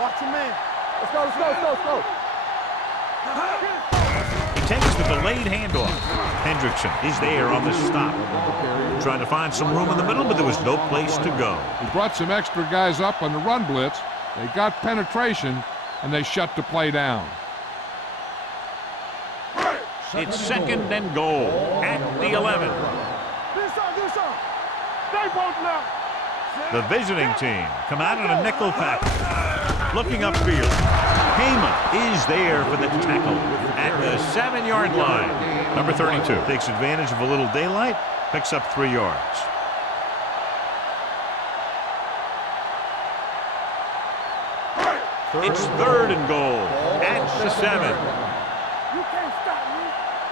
Watch your man. Let's go, let's go, let's go, let's go. He takes the delayed handoff. Hendrickson is there on the stop. Trying to find some room in the middle, but there was no place to go. He brought some extra guys up on the run blitz. They got penetration, and they shut the play down. It's 2nd and goal at the 11. Do something. Stay both left. The visiting team come out in a nickel package. Looking upfield. Heyman is there for the tackle at the 7-yard line. Number 32 takes advantage of a little daylight, picks up 3 yards. It's 3rd and goal at the 7. You can't stop me.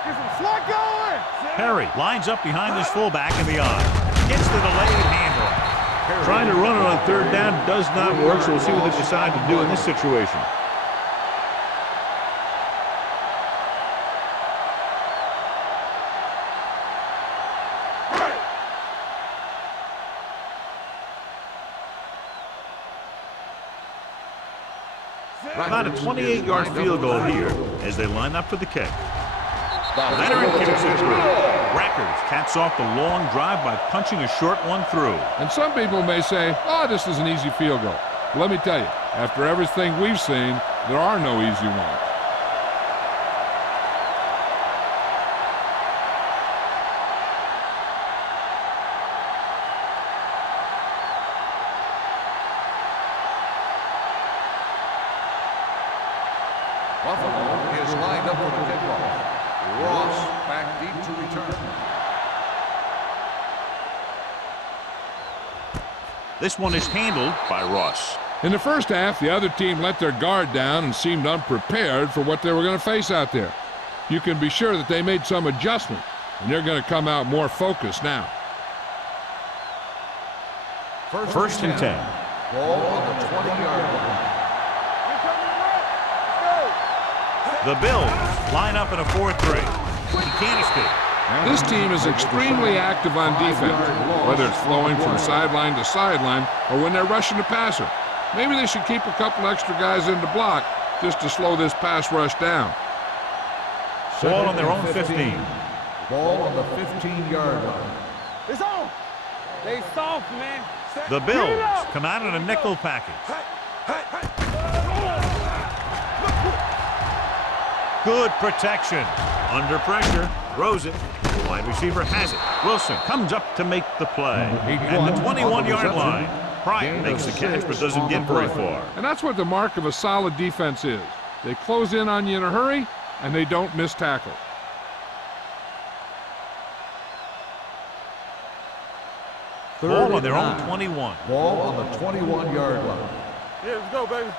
Get some slug going. Perry lines up behind his fullback in the eye. Gets the delayed handoff. Trying to run it on 3rd down does not work, so we'll see what they decide to do in this situation. About a 28-yard field goal here as they line up for the kick. Leonard kicks it through. Rackers caps off the long drive by punching a short one through. And some people may say, oh, this is an easy field goal. But let me tell you, after everything we've seen, there are no easy ones. Buffalo is lined up for the kickoff. Ross back deep to return. This one is handled by Ross. In the first half, the other team let their guard down and seemed unprepared for what they were going to face out there. You can be sure that they made some adjustment, and they're going to come out more focused now. First and 10. Ball on the 20-yard line. The Bills line up in a 4-3. He can't escape. This team is extremely active on defense, whether it's flowing from sideline to sideline or when they're rushing the passer. Maybe they should keep a couple extra guys in the block just to slow this pass rush down. Ball on their own 15. Ball on the 15-yard line. It's on. They soft, man. The Bills come out in a nickel package. Good protection. Under pressure. Throws it. Wide receiver has it. Wilson comes up to make the play. At the 21-yard line. Pryor makes the catch but doesn't get very far. And that's what the mark of a solid defense is. They close in on you in a hurry, and they don't miss tackle. Ball on their own 21. Ball on the 21-yard line. Yeah, let's go, baby.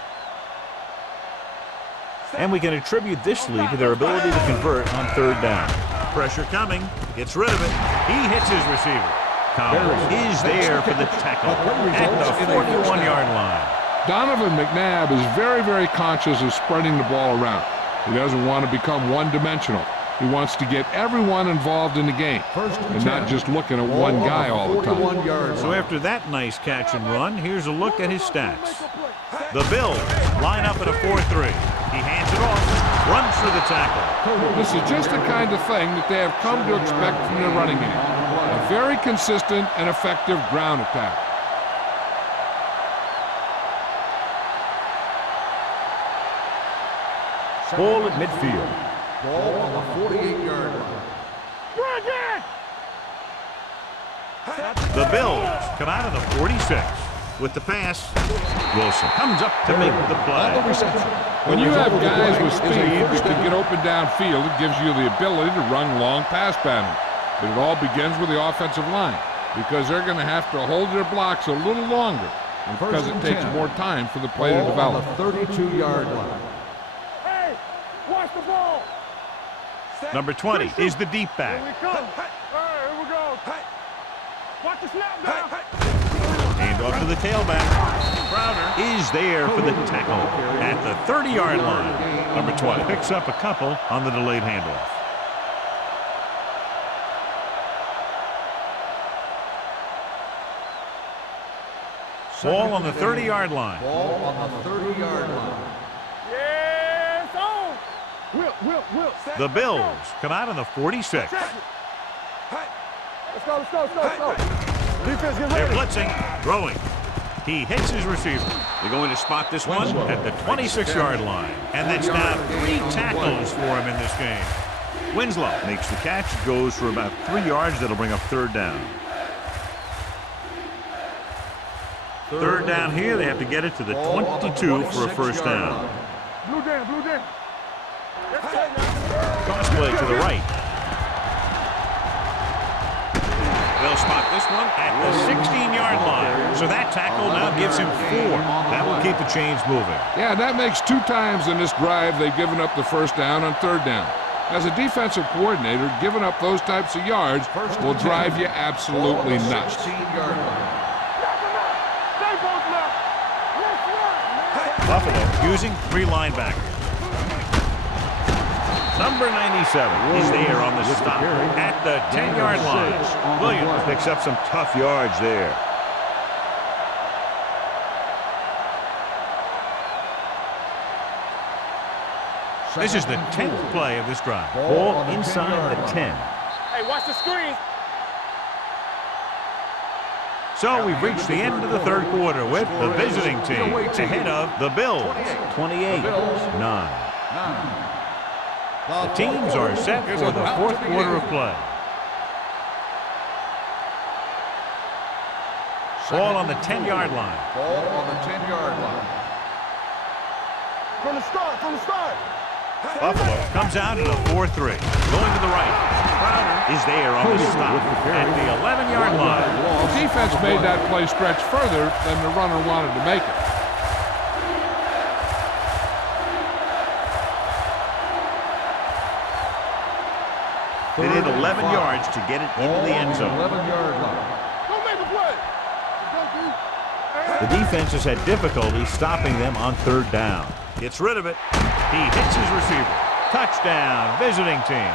And we can attribute this lead to their ability to convert on 3rd down. Pressure coming. Gets rid of it. He hits his receiver. Collins is there for the tackle at the 41-yard line. Donovan McNabb is very, very conscious of spreading the ball around. He doesn't want to become one-dimensional. He wants to get everyone involved in the game and not just looking at one guy all the time. So after that nice catch and run, here's a look at his stats. The Bills line up in a 4-3. He hands it off, runs for the tackle. This is just the kind of thing that they have come to expect from their running game. A very consistent and effective ground attack. Ball at midfield. Ball on the 48-yard line. The Bills come out of the 46. With the pass, Wilson comes up to make the play. When you have guys with speed that can get open downfield, it gives you the ability to run long pass patterns. But it all begins with the offensive line because they're going to have to hold their blocks a little longer because it takes more time for the play to develop. On the 32-yard line. Hey, watch the ball. Number 20 is the deep Here back. we come. All right, here we go. Watch the snap down. Hand off to the tailback. Crowder is there for the tackle at the 30-yard line. Number 20 picks up a couple on the delayed handoff. Ball on the 30-yard line. Ball on the 30-yard line. Yeah, it's on. Will. The Bills come out on the 46. Let's go. Defense, get They're ready. blitzing, throwing. He hits his receiver. They're going to spot this one at the 26-yard line. And that's now 3 tackles for him in this game. Winslow makes the catch, goes for about 3 yards. That'll bring up 3rd down. 3rd down here. They have to get it to the 22 for a first down. Blue down. Cross play to the right. They'll spot this one at the 16-yard line. So that tackle now gives him 4. That will keep the chains moving. Yeah, that makes 2 times in this drive they've given up the first down on 3rd down. As a defensive coordinator, giving up those types of yards will drive you absolutely nuts. Buffalo using 3 linebackers. Number 97 is there on the stop at the 10-yard line. Williams picks up some tough yards there. This is the 10th play of this drive. Ball inside the 10. Hey, watch the screen. So we've reached the end of the 3rd quarter with the visiting team ahead of the Bills, 28-9. The teams are set for the 4th quarter of play. Ball on the 10-yard line. Ball on the 10-yard line. From the start. Buffalo comes out in a 4-3. Going to the right. Crowder is there on the stop at the 11-yard line. The defense made that play stretch further than the runner wanted to make it. They need 11 yards to get it into the end zone. 11-yard line. Don't make a play. The defense has had difficulty stopping them on 3rd down. Gets rid of it. He hits his receiver. Touchdown, visiting team.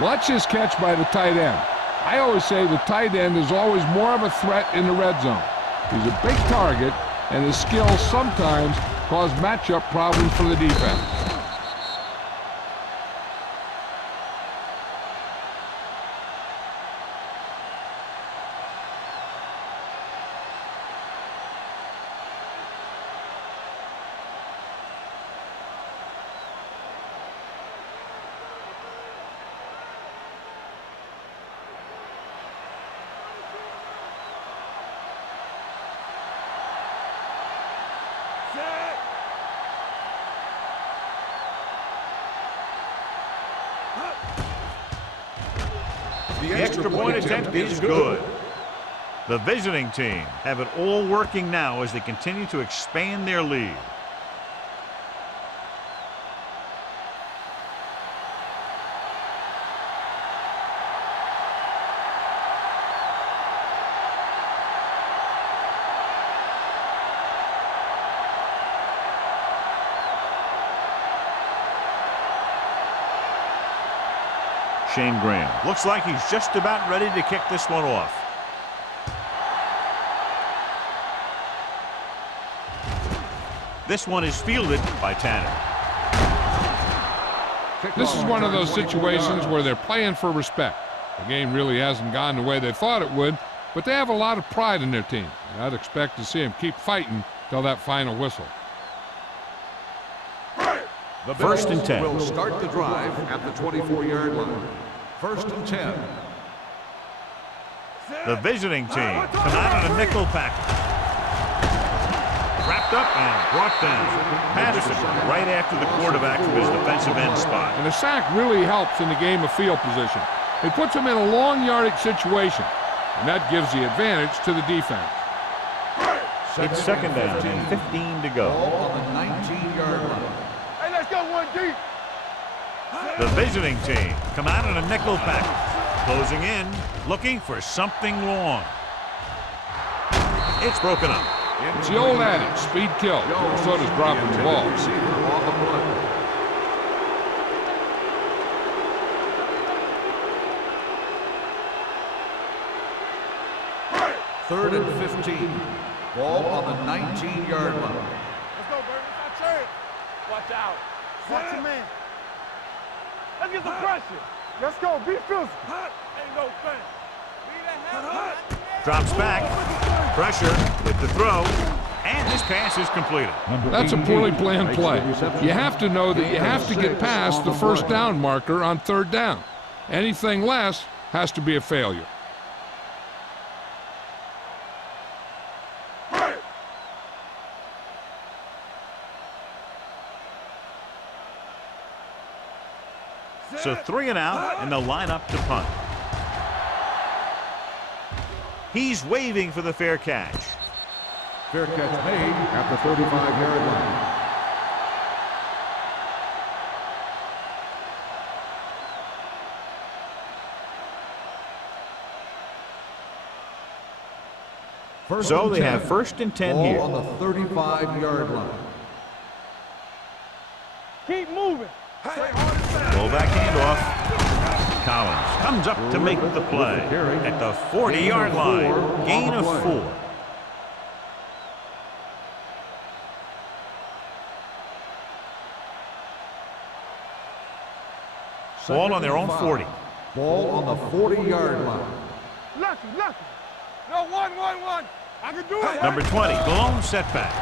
Watch this catch by the tight end. I always say the tight end is always more of a threat in the red zone. He's a big target, and his skills sometimes cause matchup problems for the defense. The extra point attempt is good. The visiting team have it all working now as they continue to expand their lead. Shane Graham looks like he's just about ready to kick this one off. This one is fielded by Tanner. This is one of those situations where they're playing for respect. The game really hasn't gone the way they thought it would, but they have a lot of pride in their team. And I'd expect to see them keep fighting till that final whistle. The 1st and 10. will start the drive at the 24-yard line. 1st and 10. The visiting team come out on a nickel package. Wrapped up and brought down. Patterson right after the quarterback from his defensive end spot. And a sack really helps in the game of field position. It puts them in a long yardage situation, and that gives the advantage to the defense. It's 2nd down and 15 to go. Ball on the 19-yard line. Hey, let's go 1 deep. The visiting team come out in a nickel package. Closing in, looking for something long. It's broken up. It's the old adage, speed kills. Minnesota's dropping the ball. Receiver on the play. Third and 15. Ball on the 19-yard line. Let's go, baby. It's our turn. Watch out. Watch your man. Let's get some pressure. Let's go. Be physical. Ain't no thing. Drops back. Pressure with the throw. And this pass is completed. That's a poorly planned play. You have to know that you have to get past the 1st down marker on 3rd down. Anything less has to be a failure. So 3 and out, and they'll line up to punt. He's waving for the fair catch. Fair catch made at the 35-yard line. So they have 1st and 10 here. On the 35-yard line. Keep moving. Fullback handoff. Collins comes up to make the play at the 40-yard line. Gain of 4. Ball on their own 40. Ball on the 40-yard line. Lucky. No, one. I can do it. Number 20, blown setback.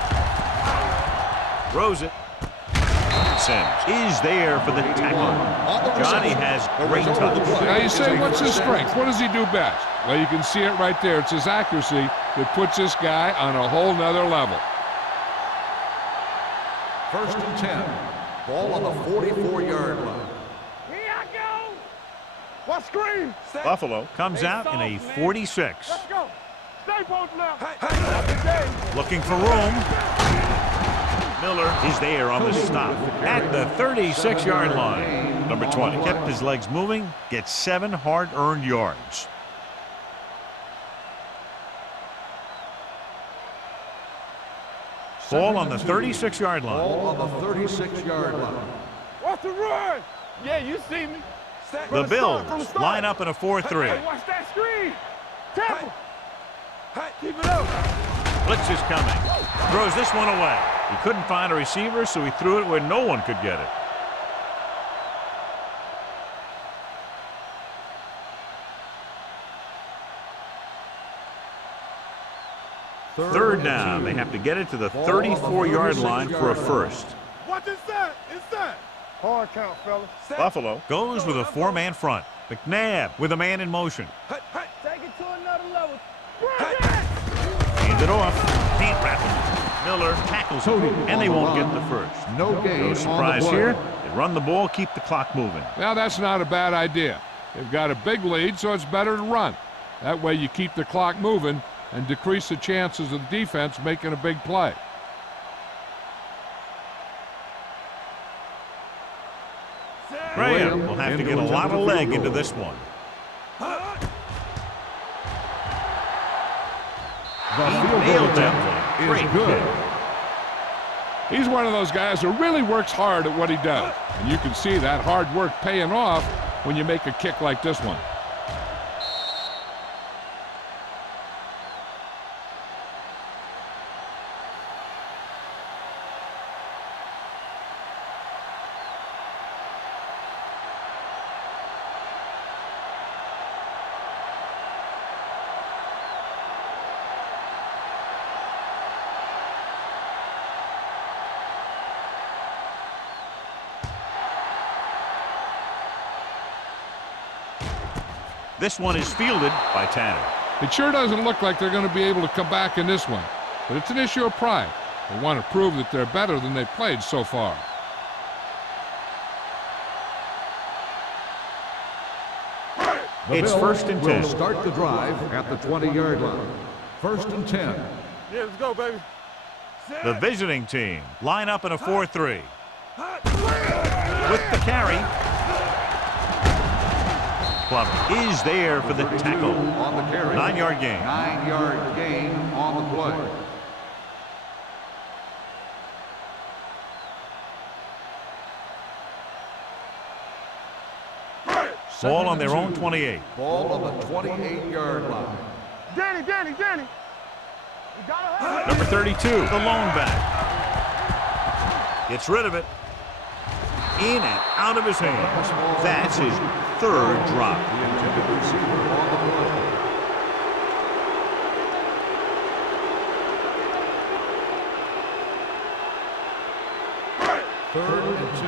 Throws it. Sims is there for the tackle. Johnny has great touch. Now you say, what's his strength? What does he do best? Well, you can see it right there. It's his accuracy that puts this guy on a whole nother level. 1st and 10. Ball on the 44-yard line. Here I go. What screen? Buffalo comes out in a 46. Let's go. Stay both left. Looking for room. Miller is there on the stop at the 36-yard line. Number 20 kept his legs moving, gets 7 hard-earned yards. Ball on the 36-yard line. Ball on the 36-yard line. Watch the run. Yeah, you see me. The Bills line up in a 4-3. Hey, watch that screen. Tackle. Keep it up. Blitz is coming. Throws this one away. He couldn't find a receiver, so he threw it where no one could get it. Third down. They have to get it to the 34-yard line for a first. What is that? Hard count, fellas. Buffalo goes with a 4-man front. McNabb with a man in motion. Take it to another level. Hands it off. Can't wrap him. Miller tackles him, and they won't get the first. No gain. No surprise here. They run the ball, keep the clock moving. Now, that's not a bad idea. They've got a big lead, so it's better to run. That way you keep the clock moving and decrease the chances of the defense making a big play. Graham will have to get a lot of leg into this one. He nailed that one. Great kick. He's one of those guys who really works hard at what he does. And you can see that hard work paying off when you make a kick like this one. This one is fielded by Tanner. It sure doesn't look like they're going to be able to come back in this one, but it's an issue of pride. They want to prove that they're better than they've played so far. It's 1st and 10. Will start the drive at the 20-yard line. 1st and 10. Yeah, let's go, baby. The visiting team line up in a 4-3. With the carry. Plummer is there for the tackle. On the carry. 9-yard gain. 9-yard gain on the play. Ball on their own 28. Ball on the 28-yard line. Danny. You gotta have it. Number 32, the lone back. Gets rid of it. In and out of his hands. That's his 3rd drop. The intended receiver on the play. Third and 2.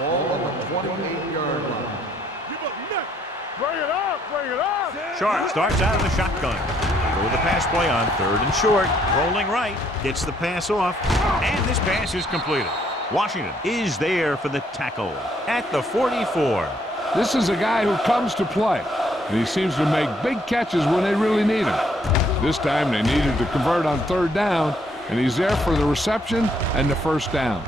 Ball on the 28-yard line. Bring it up. Sharp starts out of the shotgun. Go with the pass play on 3rd and short. Rolling right. Gets the pass off. And this pass is completed. Washington is there for the tackle at the 44. This is a guy who comes to play. and he seems to make big catches when they really need him. This time they needed to convert on 3rd down, and he's there for the reception and the 1st down.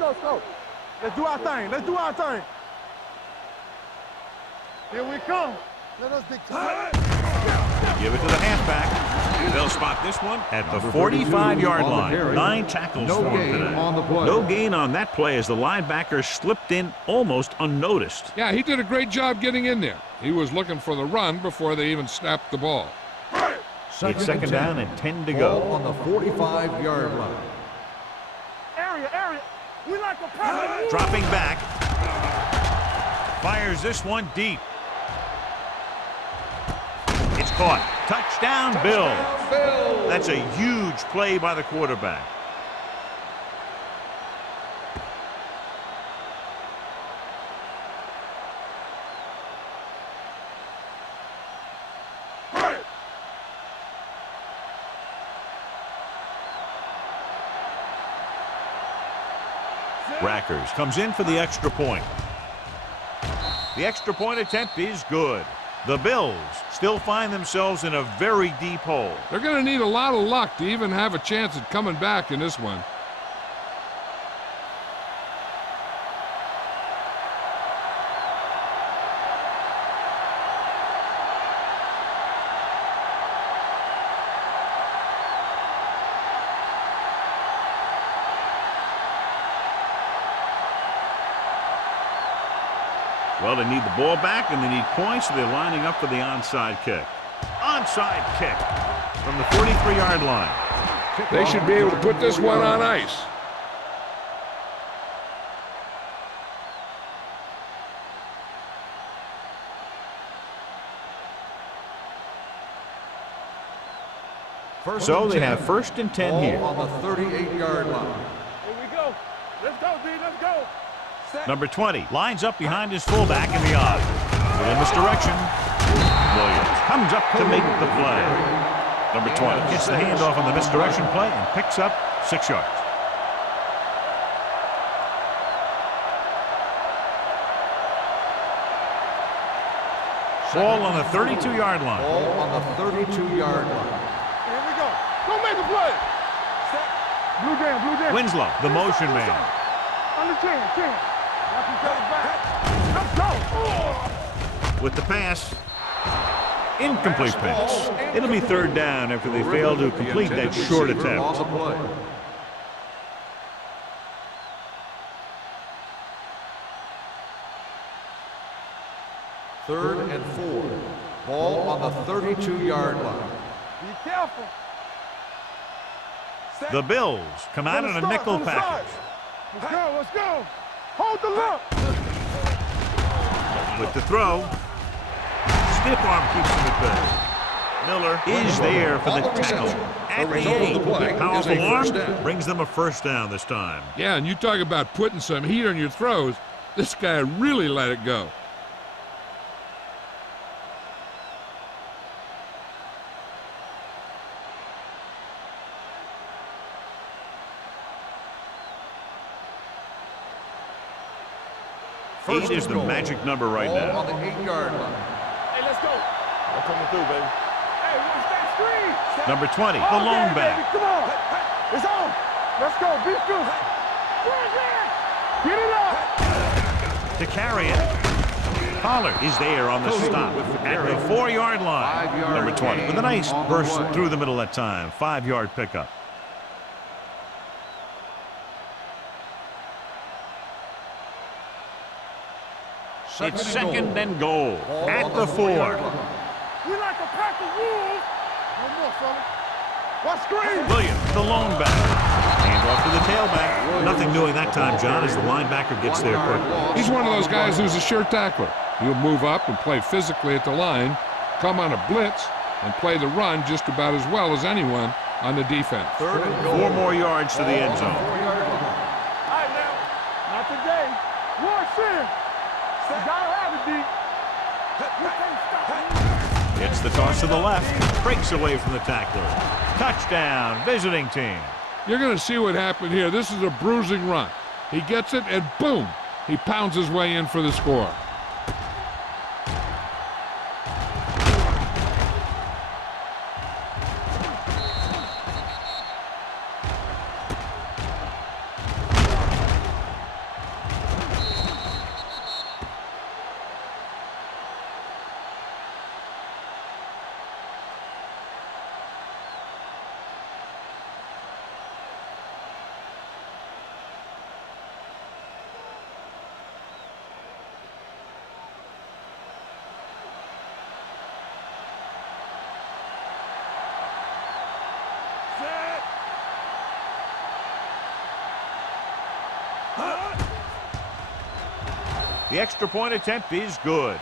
Let's go. Let's do our thing. Let's do our thing. Here we come. Let us dictate. Give it to the halfback. They'll spot this one at the 45-yard line. 9 tackles for him today. No gain on that play as the linebacker slipped in almost unnoticed. Yeah, he did a great job getting in there. He was looking for the run before they even snapped the ball. It's 2nd down and 10 to go. Ball on the 45-yard line. Area. We like a pass. Dropping back. Fires this one deep. It's caught. Touchdown, Bills. That's a huge play by the quarterback. Rackers comes in for the extra point. The extra point attempt is good. The Bills still find themselves in a very deep hole. They're going to need a lot of luck to even have a chance at coming back in this one. Well, they need the ball back and they need points, so they're lining up for the onside kick. Onside kick from the 43-yard line. They should be able to put this one on ice. So they have 1st and 10 here. On the 38-yard line. Here we go. Let's go, D. Let's go. Number 20 lines up behind his fullback in the odd. In this direction, Williams comes up to make the play. Number 20 gets the handoff on the misdirection play and picks up 6 yards. Ball on the 32-yard line. Ball on the 32-yard line. Here we go. Don't make the play. Blue jam. Winslow, the motion man. On the 10. Let's go. With the pass, incomplete pass. It'll be 3rd down after they fail to complete that short attempt. 3rd and 4. Ball on the 32-yard line. Be careful. The Bills come out in a nickel package. Let's go. Hold the look. With the throw, stiff arm keeps him at bay. Miller is there for the tackle. At the 8, the powerful arm brings them a 1st down this time. Yeah, and you talk about putting some heat on your throws. This guy really let it go. Eight is the magic number right now. On the 8-yard line. Hey, let's go. I'm coming through, baby. Hey, watch that screen. Number 20, the lone back. Come on. It's on. Let's go. Be good. Get it up. To carry it. Pollard is there on the stop at the 4-yard line. Number 20 with a nice burst through the middle that time. 5-yard pickup. It's 2nd and goal at the 4. We like a pack of wolves. No more, fella. What screen? Williams, the lone back. Hand off to the tailback. Nothing doing that time, John, as the linebacker gets there quickly. He's one of those guys who's a sure tackler. He'll move up and play physically at the line, come on a blitz, and play the run just about as well as anyone on the defense. 3rd and goal. 4 more yards to the end zone. 4-yard line. All right, now. Not today. Watch in. You gotta have it, D. You can't stop. It's the toss to the left. Breaks away from the tackler. Touchdown, visiting team. You're going to see what happened here. This is a bruising run. He gets it, and boom, he pounds his way in for the score. The extra point attempt is good.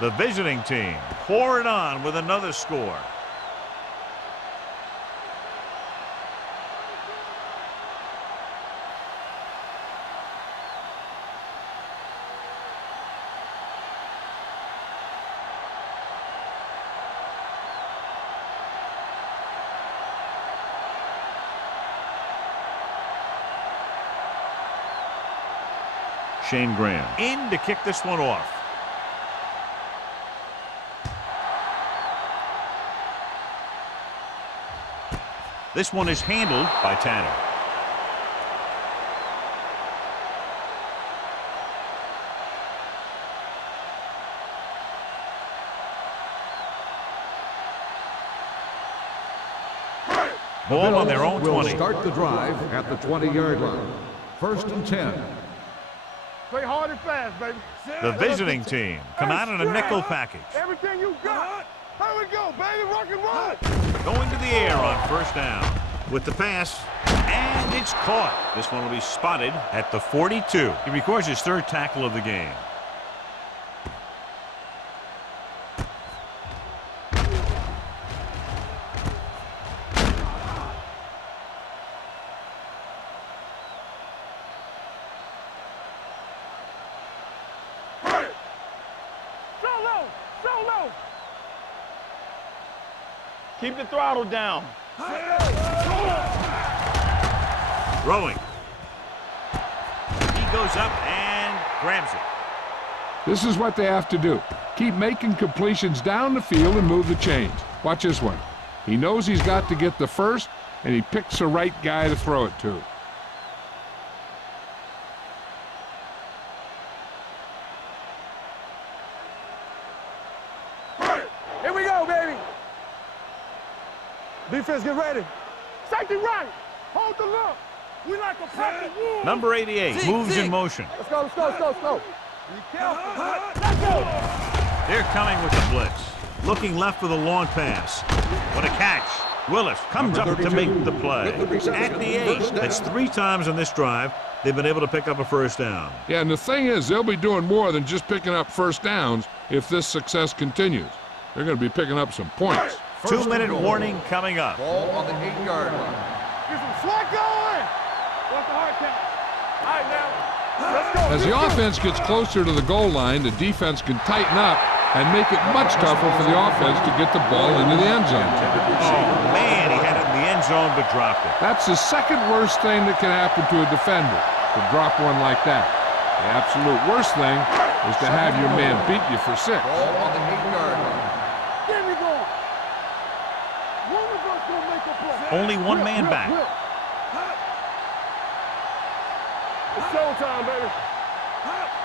The visiting team pour it on with another score. Shane Graham in to kick this one off. This one is handled by Tanner. Ball on their own 20. Will start the drive at the 20-yard line. 1st and 10. Play hard and fast, baby. The visiting team come out in a nickel package. Everything you got. Here we go, baby. Rock and roll. Going to the air on first down with the pass, and it's caught. This one will be spotted at the 42. He records his 3rd tackle of the game. Keep the throttle down. Throwing. He goes up and grabs it. This is what they have to do. Keep making completions down the field and move the chains. Watch this one. He knows he's got to get the first, and he picks the right guy to throw it to. Here we go, baby. Defense, get ready. Safety right. Hold the look. We like a pack of wolves. Number 88 moves in motion. Let's go, let's go, let's go, let's go. Be careful. Let's go. They're coming with the blitz. Looking left for the long pass. What a catch. Willis comes up to make the play. At the 8. That's 3 times on this drive they've been able to pick up a first down. Yeah, and the thing is, they'll be doing more than just picking up first downs if this success continues. They're going to be picking up some points. 2-minute warning coming up. Ball on the 8-yard line. Get some slack going. What's the hard count? All right, now. Let's go. As the offense gets closer to the goal line, the defense can tighten up and make it much tougher for the offense to get the ball into the end zone. Oh, man, he had it in the end zone but dropped it. That's the second worst thing that can happen to a defender, to drop one like that. The absolute worst thing is to have your man beat you for 6. Ball on the 8-yard line. There we go. One of us gonna make a play. Only one man back. It's showtime, baby.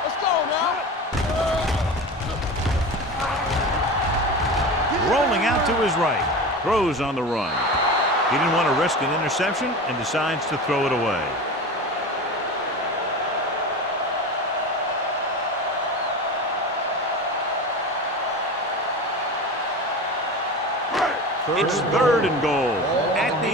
Let's go now. Rolling out to his right. Throws on the run. He didn't want to risk an interception and decides to throw it away. It's 3rd and goal at the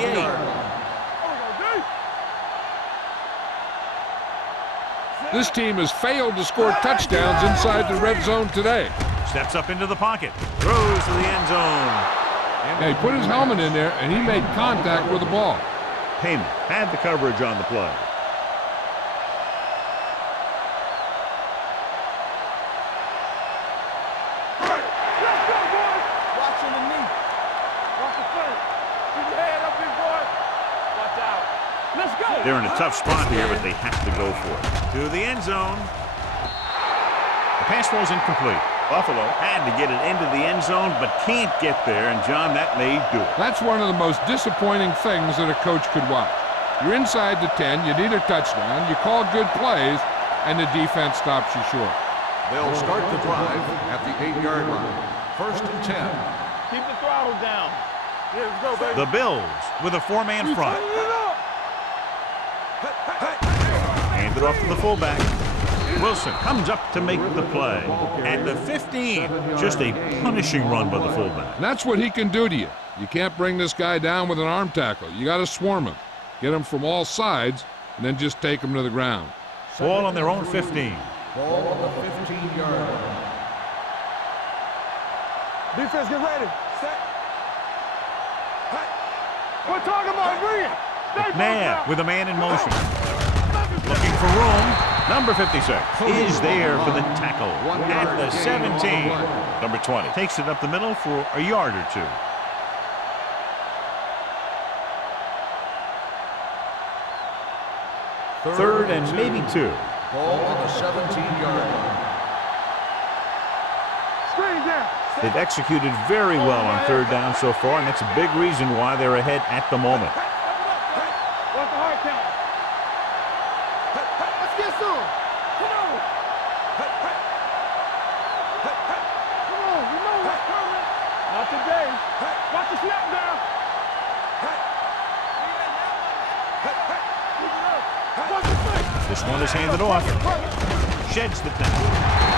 8. This team has failed to score touchdowns inside the red zone today. Steps up into the pocket. Throws to the end zone. Yeah, he put his helmet in there, and he made contact with the ball. Heyman had the coverage on the play. They're in a tough spot here, but they have to go for it. To the end zone. The pass falls incomplete. Buffalo had to get it into the end zone, but can't get there, and John, that may do it. That's one of the most disappointing things that a coach could watch. You're inside the 10, you need a touchdown, you call good plays, and the defense stops you short. They'll start the drive at the 8-yard line. First and 10. Keep the throttle down. Yeah, let's go, baby. The Bills with a 4-man front. Hand it off to the fullback. Wilson comes up to make the play. At the 15, just a punishing run by the fullback. And that's what he can do to you. You can't bring this guy down with an arm tackle. You got to swarm him. Get him from all sides, and then just take him to the ground. Ball on their own 15. Ball on the 15-yard line. Defense, get ready. Set. We're talking about bringing. McNabb with a man in motion. Looking for room. Number 56 is there for the tackle at the 17. Number 20 takes it up the middle for a yard or two. Third and maybe 2. Ball on the 17-yard line. Screen down. They've executed very well on third down so far, and that's a big reason why they're ahead at the moment. What's the hard count? Let's get some. Come on. Come on, you know what's coming. Not today. Watch the snap down. This one is handed off. Sheds the tackle.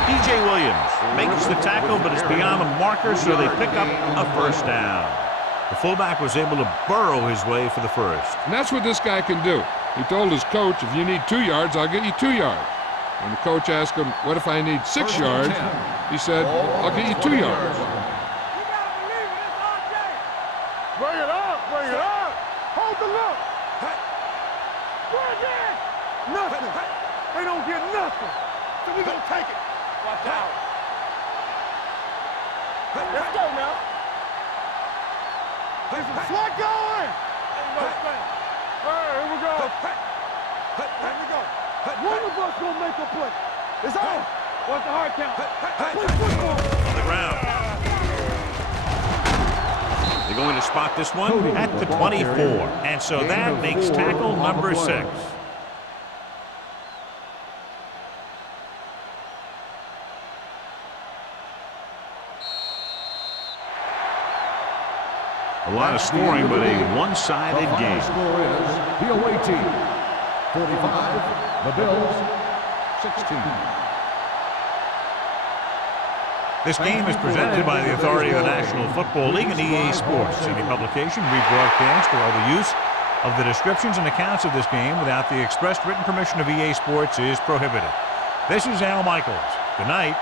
DJ Williams makes the tackle, but it's beyond the marker, so they pick up a first down. The fullback was able to burrow his way for the first. And that's what this guy can do. He told his coach, if you need 2 yards, I'll get you 2 yards. When the coach asked him, what if I need 6 yards? He said, I'll get you 2 yards. Bring it up, bring it up. Hold the look. Bring it. Nothing. They don't get nothing. So we gonna take it. Watch out. Let's go now. Get some slack going. Ain't no thing. All right, here we go. Here we go. One of us gonna make a play. It's on. What's the hard count? Play football. On the ground. They're going to spot this one at the 24. And so that makes tackle number 6. A lot of scoring, but a one-sided game. The score is the away team 45, the Bills 16. This game is presented by the authority of the National Football League and EA Sports. Any publication, rebroadcast, or other use of the descriptions and accounts of this game without the expressed written permission of EA Sports is prohibited. This is Al Michaels. Good night.